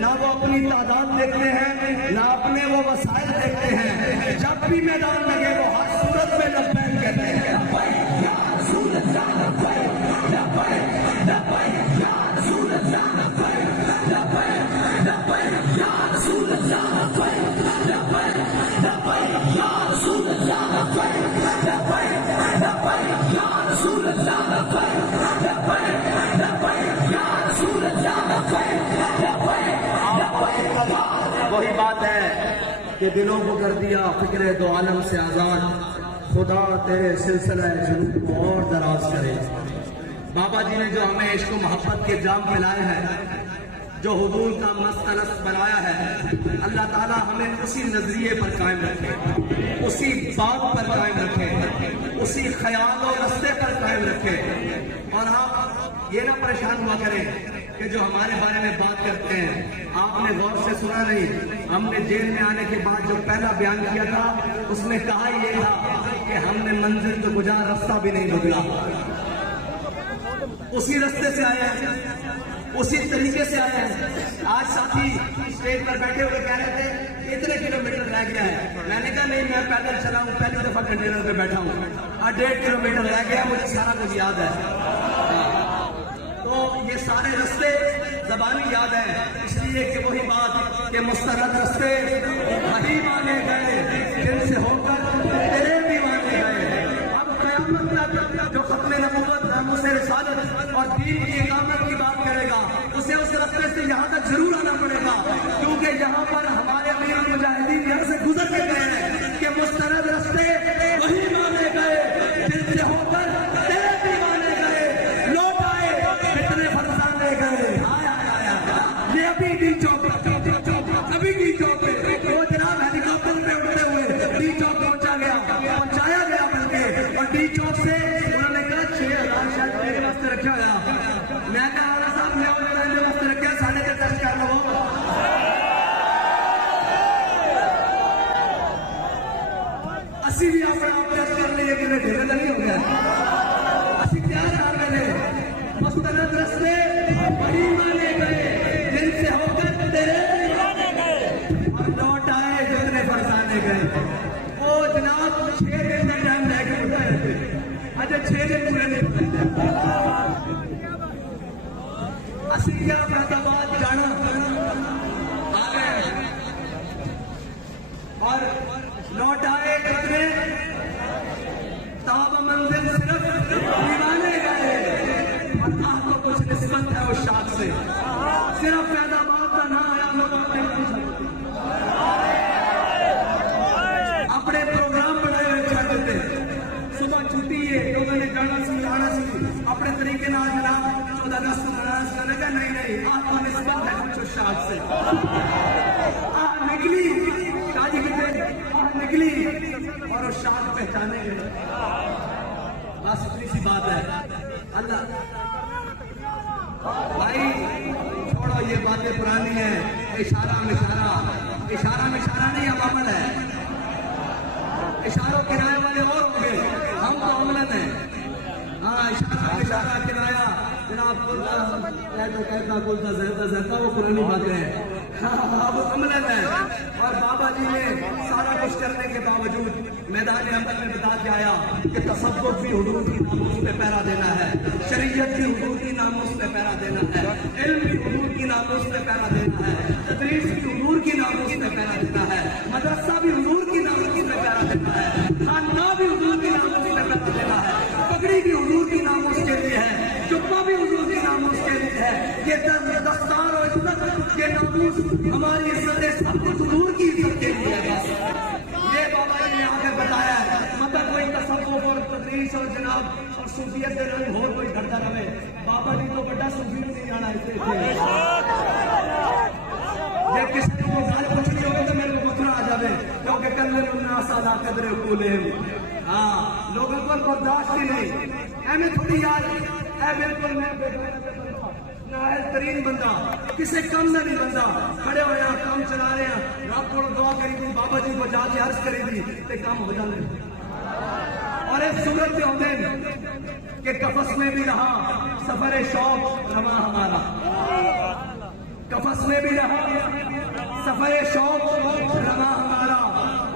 ना वो अपनी तादाद देखते हैं, ना अपने वो वसाइल देखते हैं। जब भी मैदान लगे वो हर सूरत में लब्बैक कहते हैं। वही बात है कि दिलों को कर दिया फिक्रे दो आलम से आजाद, खुदा तेरे सिलसिला जुनून को और दराज करे। बाबा जी ने जो हमें इश्क मोहब्बत के जाम पिलाए हैं, जो हुजूर का मस्तनस बनाया है, अल्लाह ताला हमें उसी नजरिए पर कायम रखे, उसी बात पर कायम रखे, उसी ख्याल और रस्ते पर कायम रखे। और आप ये ना परेशान हुआ करें कि जो हमारे बारे में बात करते हैं, आपने गौर से सुना नहीं, हमने जेल में आने के बाद जो पहला बयान किया था उसमें कहा ये था कि हमने मंजिल तो गुजार रास्ता भी नहीं बदला। उसी रास्ते से आए हैं, उसी तरीके से आए हैं। आज साथी स्टेज पर बैठे हुए कह रहे थे इतने किलोमीटर रह गया है। मैंने कहा नहीं, मैं पैदल चला हूं, पहली दफा कंटेनर पे बैठा हूं, 1.5 किलोमीटर रह गया, मुझे सारा कुछ याद है। तो ये सारे रास्ते ज़बानी याद है, इसलिए कि वही बात कि मुस्तरद रस्ते वही माने गए जिनसे होकर तेरे भी माने गए। अब क़यामत तक जो खत्म नबूवत नामूसे रिसालत और दीन की इकामत की बात करेगा उसे उस रास्ते से यहाँ तक जरूर आना पड़ेगा, क्योंकि यहाँ पर हमारे अमीर मुजाहिदीन यहाँ से गुजर के गए हैं कि मुस्तरद रास्ते वही माने गए जिनसे होकर तेरे भी माने गए। लौट आए कितने फरसाने गए। ये अभी डी चौक अभी डी चौक पे वो जनाब हेलीकॉप्टर पे उड़ते हुए डी चौक पहुंचाया गया बल्कि, और डी चौक से उन्होंने कहा 6,000 शायद मेरे वास्ते रखा गया। मैं कहा साहब मैं उन्होंने वास्ते रखा 3.5 टेस्ट कर लो। असी भी अपना आप टेस्ट कर लिए कि ढेर नहीं हो गया। असी क्या कर रहे मुस्तरद रस्ते बड़ी माने गए जिनसे होकर तेरे और लौट आए जितने फरसाने गए। वो जनाब 6 दिन का टाइम लेके उठाए थे, अच्छा 6 दिन पूरे नहीं उठाए। असी क्या फैसलाबाद जाना आ गए और लौट आए कितने ताब मंजिल सिर्फ दीवाने गए। अल्लाह को कुछ निस्बत है उस शाख से, सिर्फ फैसलाबाद का ना आया लोगों ने अपने प्रोग्राम बनाए हुए छात्र थे। सुबह छुट्टी है लोगों ने जाना सी आना सी अपने तरीके ना जनाब 14 अगस्त मनाना लगा। नहीं आपको निस्बत है कुछ उस शाख से। निकली शादी की निकली और उस शाख पहचाने गए। बस इतनी सी बात है। अल्लाह भाई छोड़ो ये बातें पुरानी है। इशारा नहीं अब अमल है। इशारों किराए वाले और होंगे, हम तो अमलन है। हाँ इशारा किराया जनाब कहता वो पुरानी बातें हैं। अब अमलन है। और बाबा जी ने सारा कुछ करने के बावजूद मैदान अमल में बता के आया कि तसव्वुफ भी हुजूर की नामूस पे पहरा देना है, शरीयत भी हुजूर की नामूस पे पहरा देना है, इल्म भी हुजूर की नामूस पे पहरा देना है, तदरीस भी हुजूर की नामूस पे पहरा देना है, मदरसा भी हुजूर की नामूस पे पहरा देना है, खाना भी हुजूर की नामूस पे पहरा देना है, पगड़ी भी हुजूर की नामूस के लिए है, जुब्बा भी हुजूर की नामूस के लिए है। ये दस्तार और इज्जत के नामूस हमारी इज्जत सब कुछ हुजूर की इज्जत के लिए है। बस ये बाबा जी ने आकर बताया है। मतलब कोई तसव्वुफ और तदरीस और जनाब और सूफियत के रंग और कोई करता रहे। बाबा जी को बड़ा सूफी नहीं आना इससे जब किसी को गाल कुछ नहीं होगा तो मेरे को बकरा आ जाए, क्योंकि कल उन्नास अला कदरे कूले। हाँ लोगों को बर्दाश्त ही नहीं। हमें थोड़ी याद है बिल्कुल मैं नाहल तरीन बंदा किसी कम ना नहीं बंदा खड़े हो यहाँ काम चला रहे हैं। रात को दुआ करी थी बाबा जी को जाके अर्ज करी थी ते काम हो जाने। और एक सूरत में होते कि कफस में भी रहा सफर शौक रवा हमारा, कफस में भी रहा सफर शौक रवा हमारा,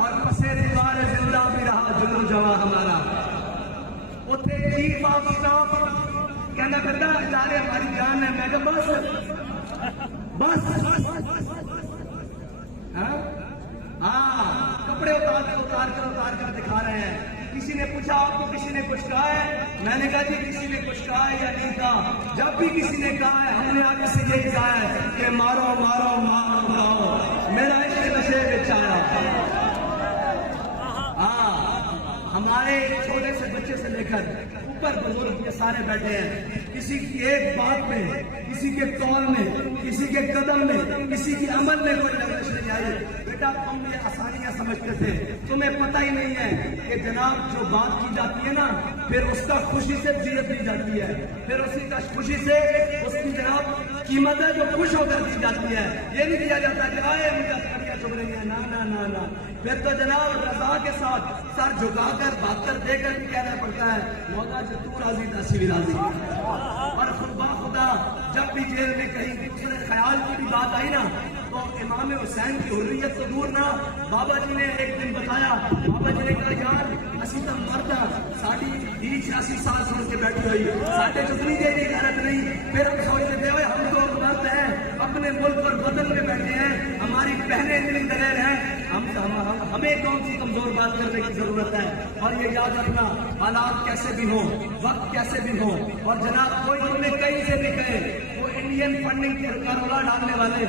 और पसे दीवार जिंदा भी रहा जुनून जवा हमारा। उठे चीफ ऑफ स्टाफ कहना करता इदारे हमारी जान है। मैं कहा बस हाँ कपड़े उतार कर दिखा रहे हैं। किसी ने पूछा आपको किसी ने कुछ कहा है? मैंने कहा जी किसी ने कुछ कहा है या नहीं कहा। जब भी किसी ने कहा है हमने आगे से यही कहा है कि मारो मारो मारो मेरा इश्क नशे में आया। हमारे छोटे से बच्चे से लेकर ऊपर बुजुर्ग ये सारे बैठे हैं। किसी की एक बात में, किसी के कौल में, किसी के कदम में, किसी के अमल में कोई लग्न नहीं आई। बेटा तुम ये आसानियां समझते थे, तुम्हें पता ही नहीं है कि जनाब जो बात की जाती है ना फिर उसका खुशी से जियत दी जाती है, फिर उसी का खुशी से उसकी जनाब कीमत है जो खुश होकर दी जाती है। ये नहीं दिया जाता कि आए मुझे करिया चुभ रही है। ना ना ना ना, फिर तो जनाब रजा के साथ सर झुकाकर बाकर देकर भी कहना पड़ता है मौला जो तू राजी दसी भी राजी। और खुदा जब भी जेल में कहीं दूसरे ख्याल की भी बात आई ना तो इमाम हुसैन की हुर्रियत तो दूर ना, बाबा जी ने एक दिन बताया, बाबा जी ने कहा यार असी तो मर्द हाँ, साड़ी 80 साल सोच के बैठी हुई, साढ़े चुकनी दे दी गैरत नहीं। फिर हम सोचते थे हम तो मर्द हैं, अपने मुल्क और वतन में बैठे हैं, हमारी बहनें इतनी दलेर हैं, हमें कौन सी कमजोर बात करने की जरूरत है। और ये याद रखना, हालात कैसे भी हो, वक्त कैसे भी हो, और जनाब कोई तुमने कहीं से भी कहे, वो इंडियन फंडिंग का रौला डालने वाले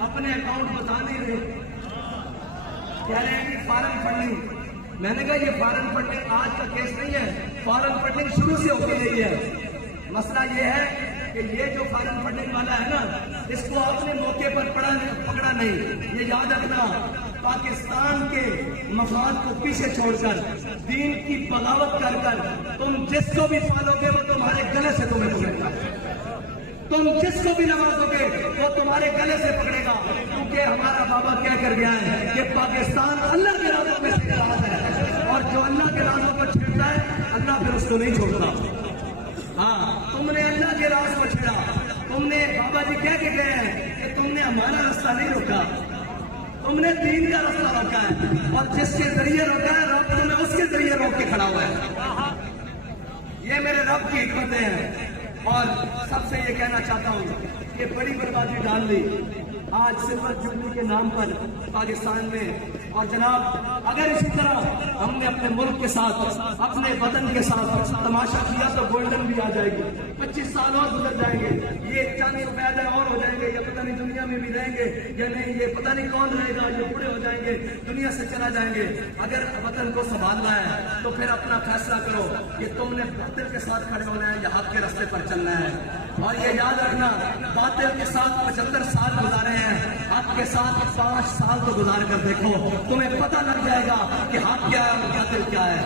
अपने अकाउंट बता नहीं रहे, कह रहे हैं कि फॉरेन फंडिंग। मैंने कहा ये फॉरेन फंडिंग आज का केस नहीं है, फॉरेन फंडिंग शुरू से होती रही है। मसला ये है कि ये जो फॉरेन फंडिंग वाला है ना, इसको अपने मौके पर पकड़ा नहीं। ये याद रखना, पाकिस्तान के मफाद को पीछे छोड़कर दीन की बगावत कर तुम जिसको भी पालोगे वो तुम्हारे गले से तुम्हें पकड़ेगा, तुम जिसको भी नवाजोगे वो तुम्हारे गले से पकड़ेगा। क्योंकि हमारा बाबा क्या कर गया है कि पाकिस्तान अल्लाह के राजों में से राज है, और जो अल्लाह के राजों को छेड़ता है अल्लाह फिर उसको नहीं छोड़ता। हाँ, तुमने अल्लाह के राज को छेड़ा, तुमने बाबा जी क्या कहते हैं कि तुमने हमारा रास्ता नहीं रोका, तुमने दीन का रास्ता रोका है, और जिसके जरिए रोका है रब तुम्हें उसके जरिए रोक के खड़ा हुआ है। ये मेरे रब की हिकमतें हैं। और सबसे ये कहना चाहता हूँ कि बड़ी बर्बादी डाल दी आज सिल्वर जुबली के नाम पर पाकिस्तान में। और जनाब अगर इसी तरह हमने अपने मुल्क के साथ, अपने वतन के साथ तमाशा किया तो गोल्डन भी आ जाएगी, 25 साल और गुजर जाएंगे, ये चंद रुपये और हो जाएंगे, या पता नहीं दुनिया में भी रहेंगे या नहीं, ये पता नहीं कौन रहेगा, ये बूढ़े हो जाएंगे, दुनिया से चला जाएंगे। अगर वतन को संभालना है तो फिर अपना फैसला करो कि तुमने बातिल के साथ खड़े होना है या हक के रास्ते पर चलना है। और ये याद रखना, बातिल के साथ 75 साल गुजारे हैं, हक के साथ 5 साल तो गुजार कर देखो, तुम्हें पता लग जाएगा कि हक क्या है और बातिल क्या है।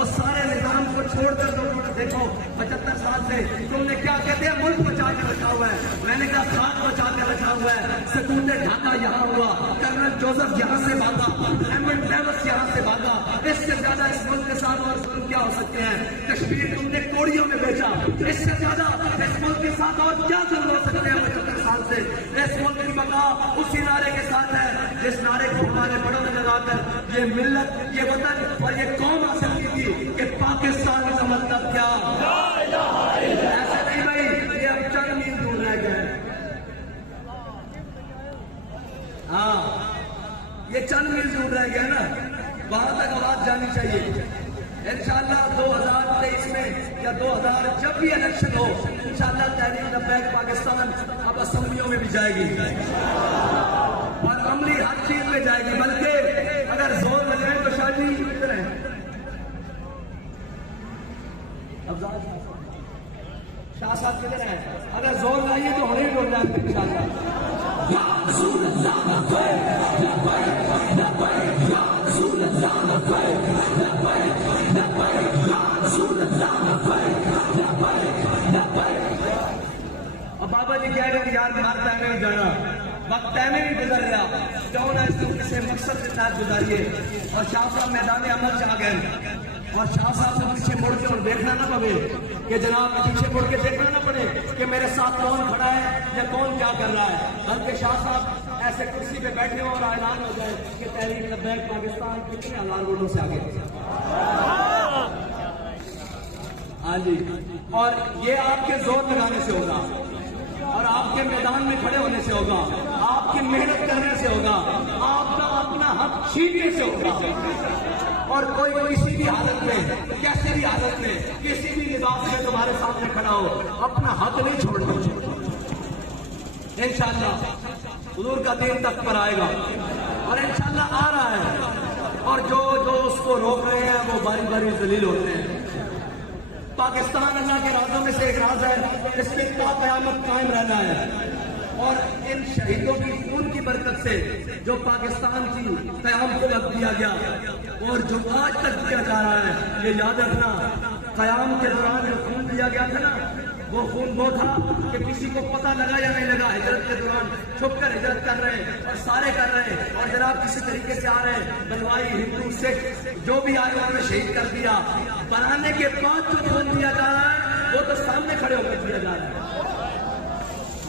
उस सारे निजाम को छोड़कर देखो 75 साल से तुमने क्या कहते हैं मुल्क बचा के रखा हुआ है। मैंने कहा खाक बचा के रखा हुआ है। सकूते ढाका यहाँ हुआ, कर्नल जोसेफ यहाँ से भागा, एमएन डेविस यहाँ से भागा, इससे ज्यादा इस मुल्क के साथ और जुल्म क्या हो सकते हैं। कश्मीर तुमने कोड़ियों में बेचा, इससे ज्यादा इस मुल्क के साथ और क्या जुल्म हो सकते हैं 75 साल से। इस मुल्क की बका उसी नारे के साथ है जिस नारे को हमारे बड़ों ने लगाकर ये मिल्लत, ये वतन और ये कौम हासिल की थी कि पाकिस्तान का मतलब क्या। ऐसे नहीं भाई, ये अब चंद मील दूर रह गए। हाँ, ये चंद मील दूर रह गया ना, वहां तक आवाज जानी चाहिए। इंशाअल्लाह 2023 में या 2000 जब भी इलेक्शन हो, इंशाअल्लाह तहरीक लब्बैक पाकिस्तान अब असेंबलियों में भी जाएगी और अमली हर चीज में जाएगी। बल्कि अगर जोर लगाए तो शादी किधर है, शाह साहब किधर है, अगर जोर लाइए तो हमें बोल जाएंगे इंशाअल्लाह। अब बाबा जी कह रहे हैं यार मारता है नहीं जाना, वक्त तय में भी गुजर गया, क्यों ना इसको किसी मकसद के साथ गुजारिए। और शाह साहब मैदान अमल से आ गए, और शाह साहब से पीछे मुड़ के और देखना ना पड़े कि जनाब पीछे मुड़ के देखना ना पड़े कि मेरे साथ कौन खड़ा है या कौन क्या कर रहा है, बल्कि शाह साहब ऐसे कुर्सी पे बैठे हो और ऐलान हो जाए कि तहरीक लब्बैक पाकिस्तान कितने हजार वोटों से आगे। हाँ जी, और ये आपके जोर लगाने से होगा, और आपके मैदान में खड़े होने से होगा, आपकी मेहनत करने से होगा, आपका अपना हक छीनने से होगा। और कोई किसी भी हालत में, कैसे भी हालत में, किसी भी लिबास में तुम्हारे सामने खड़ा हो, अपना हक नहीं छोड़ना। इंशाअल्लाह हुजूर का दिन तक पर आएगा, और इंशाअल्लाह आ रहा है, और जो उसको रोक रहे हैं वो बारी बारी जलील होते हैं। पाकिस्तान अल्लाह के राजों में से एक राज है, इसके क़यामत कायम रहना है। और इन शहीदों की खून की बरकत से जो पाकिस्तान की क़याम को वक्त दिया गया और जो आज तक दिया जा रहा है, ये याद रखना, क़याम के दौरान जो खून दिया गया था ना, वो खून वो था कि किसी को पता लगा या नहीं लगा, हिजरत के दौरान छुप कर हिजरत कर रहे और सारे कर रहे, और जनाब किसी तरीके से आ रहे, बलवाई हिंदू सिख जो भी आए उन्होंने शहीद कर दिया। बनाने के बाद जो खून दिया जा रहा है वो तो सामने खड़े होकर दिया जा रहा है।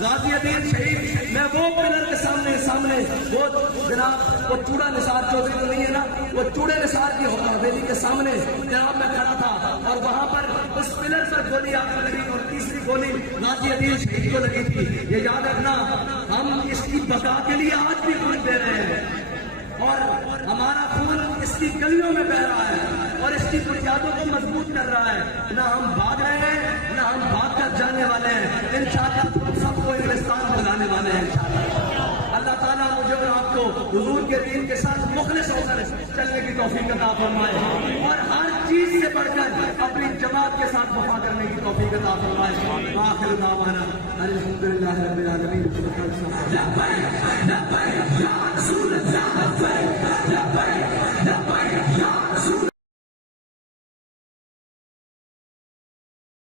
गाजियादीन शहीद मैं वो पिलर के सामने वो जनाब वो चूड़ा निसार चौधरी तो नहीं है ना, वो चूड़े निसार की हवेली के सामने जनाब मैं खड़ा था और वहां पर उस पिलर पर गोली आपको लगी और तीसरी गोली गाजियादीन शहीद को लगी थी। ये याद रखना, हम इसकी बका के लिए आज भी खून दे रहे हैं और हमारा खून इसकी गलियों में बह रहा है और इसकी बुनियादों को मजबूत कर रहा है। ना हम भाग रहे हैं ना हम भाग कर जाने वाले हैं। इंशाअल्लाह सबको इंग्लिस्तान बुलाने वाले हैं इंशाअल्लाह। अल्लाह ताला मुझे और आपको हुजूर के दीन के साथ मुखलिस होकर चलने की तौफीक अता फरमाए और हर चीज से बढ़कर अपनी जमात के साथ वफा करने की तौफीक अता फरमाए। आखिर दावाना अल्हम्दुलिल्लाह रब्बिल आलमीन। लब्बैक लब्बैक या रसूल अल्लाह लब्बैक लब्बैक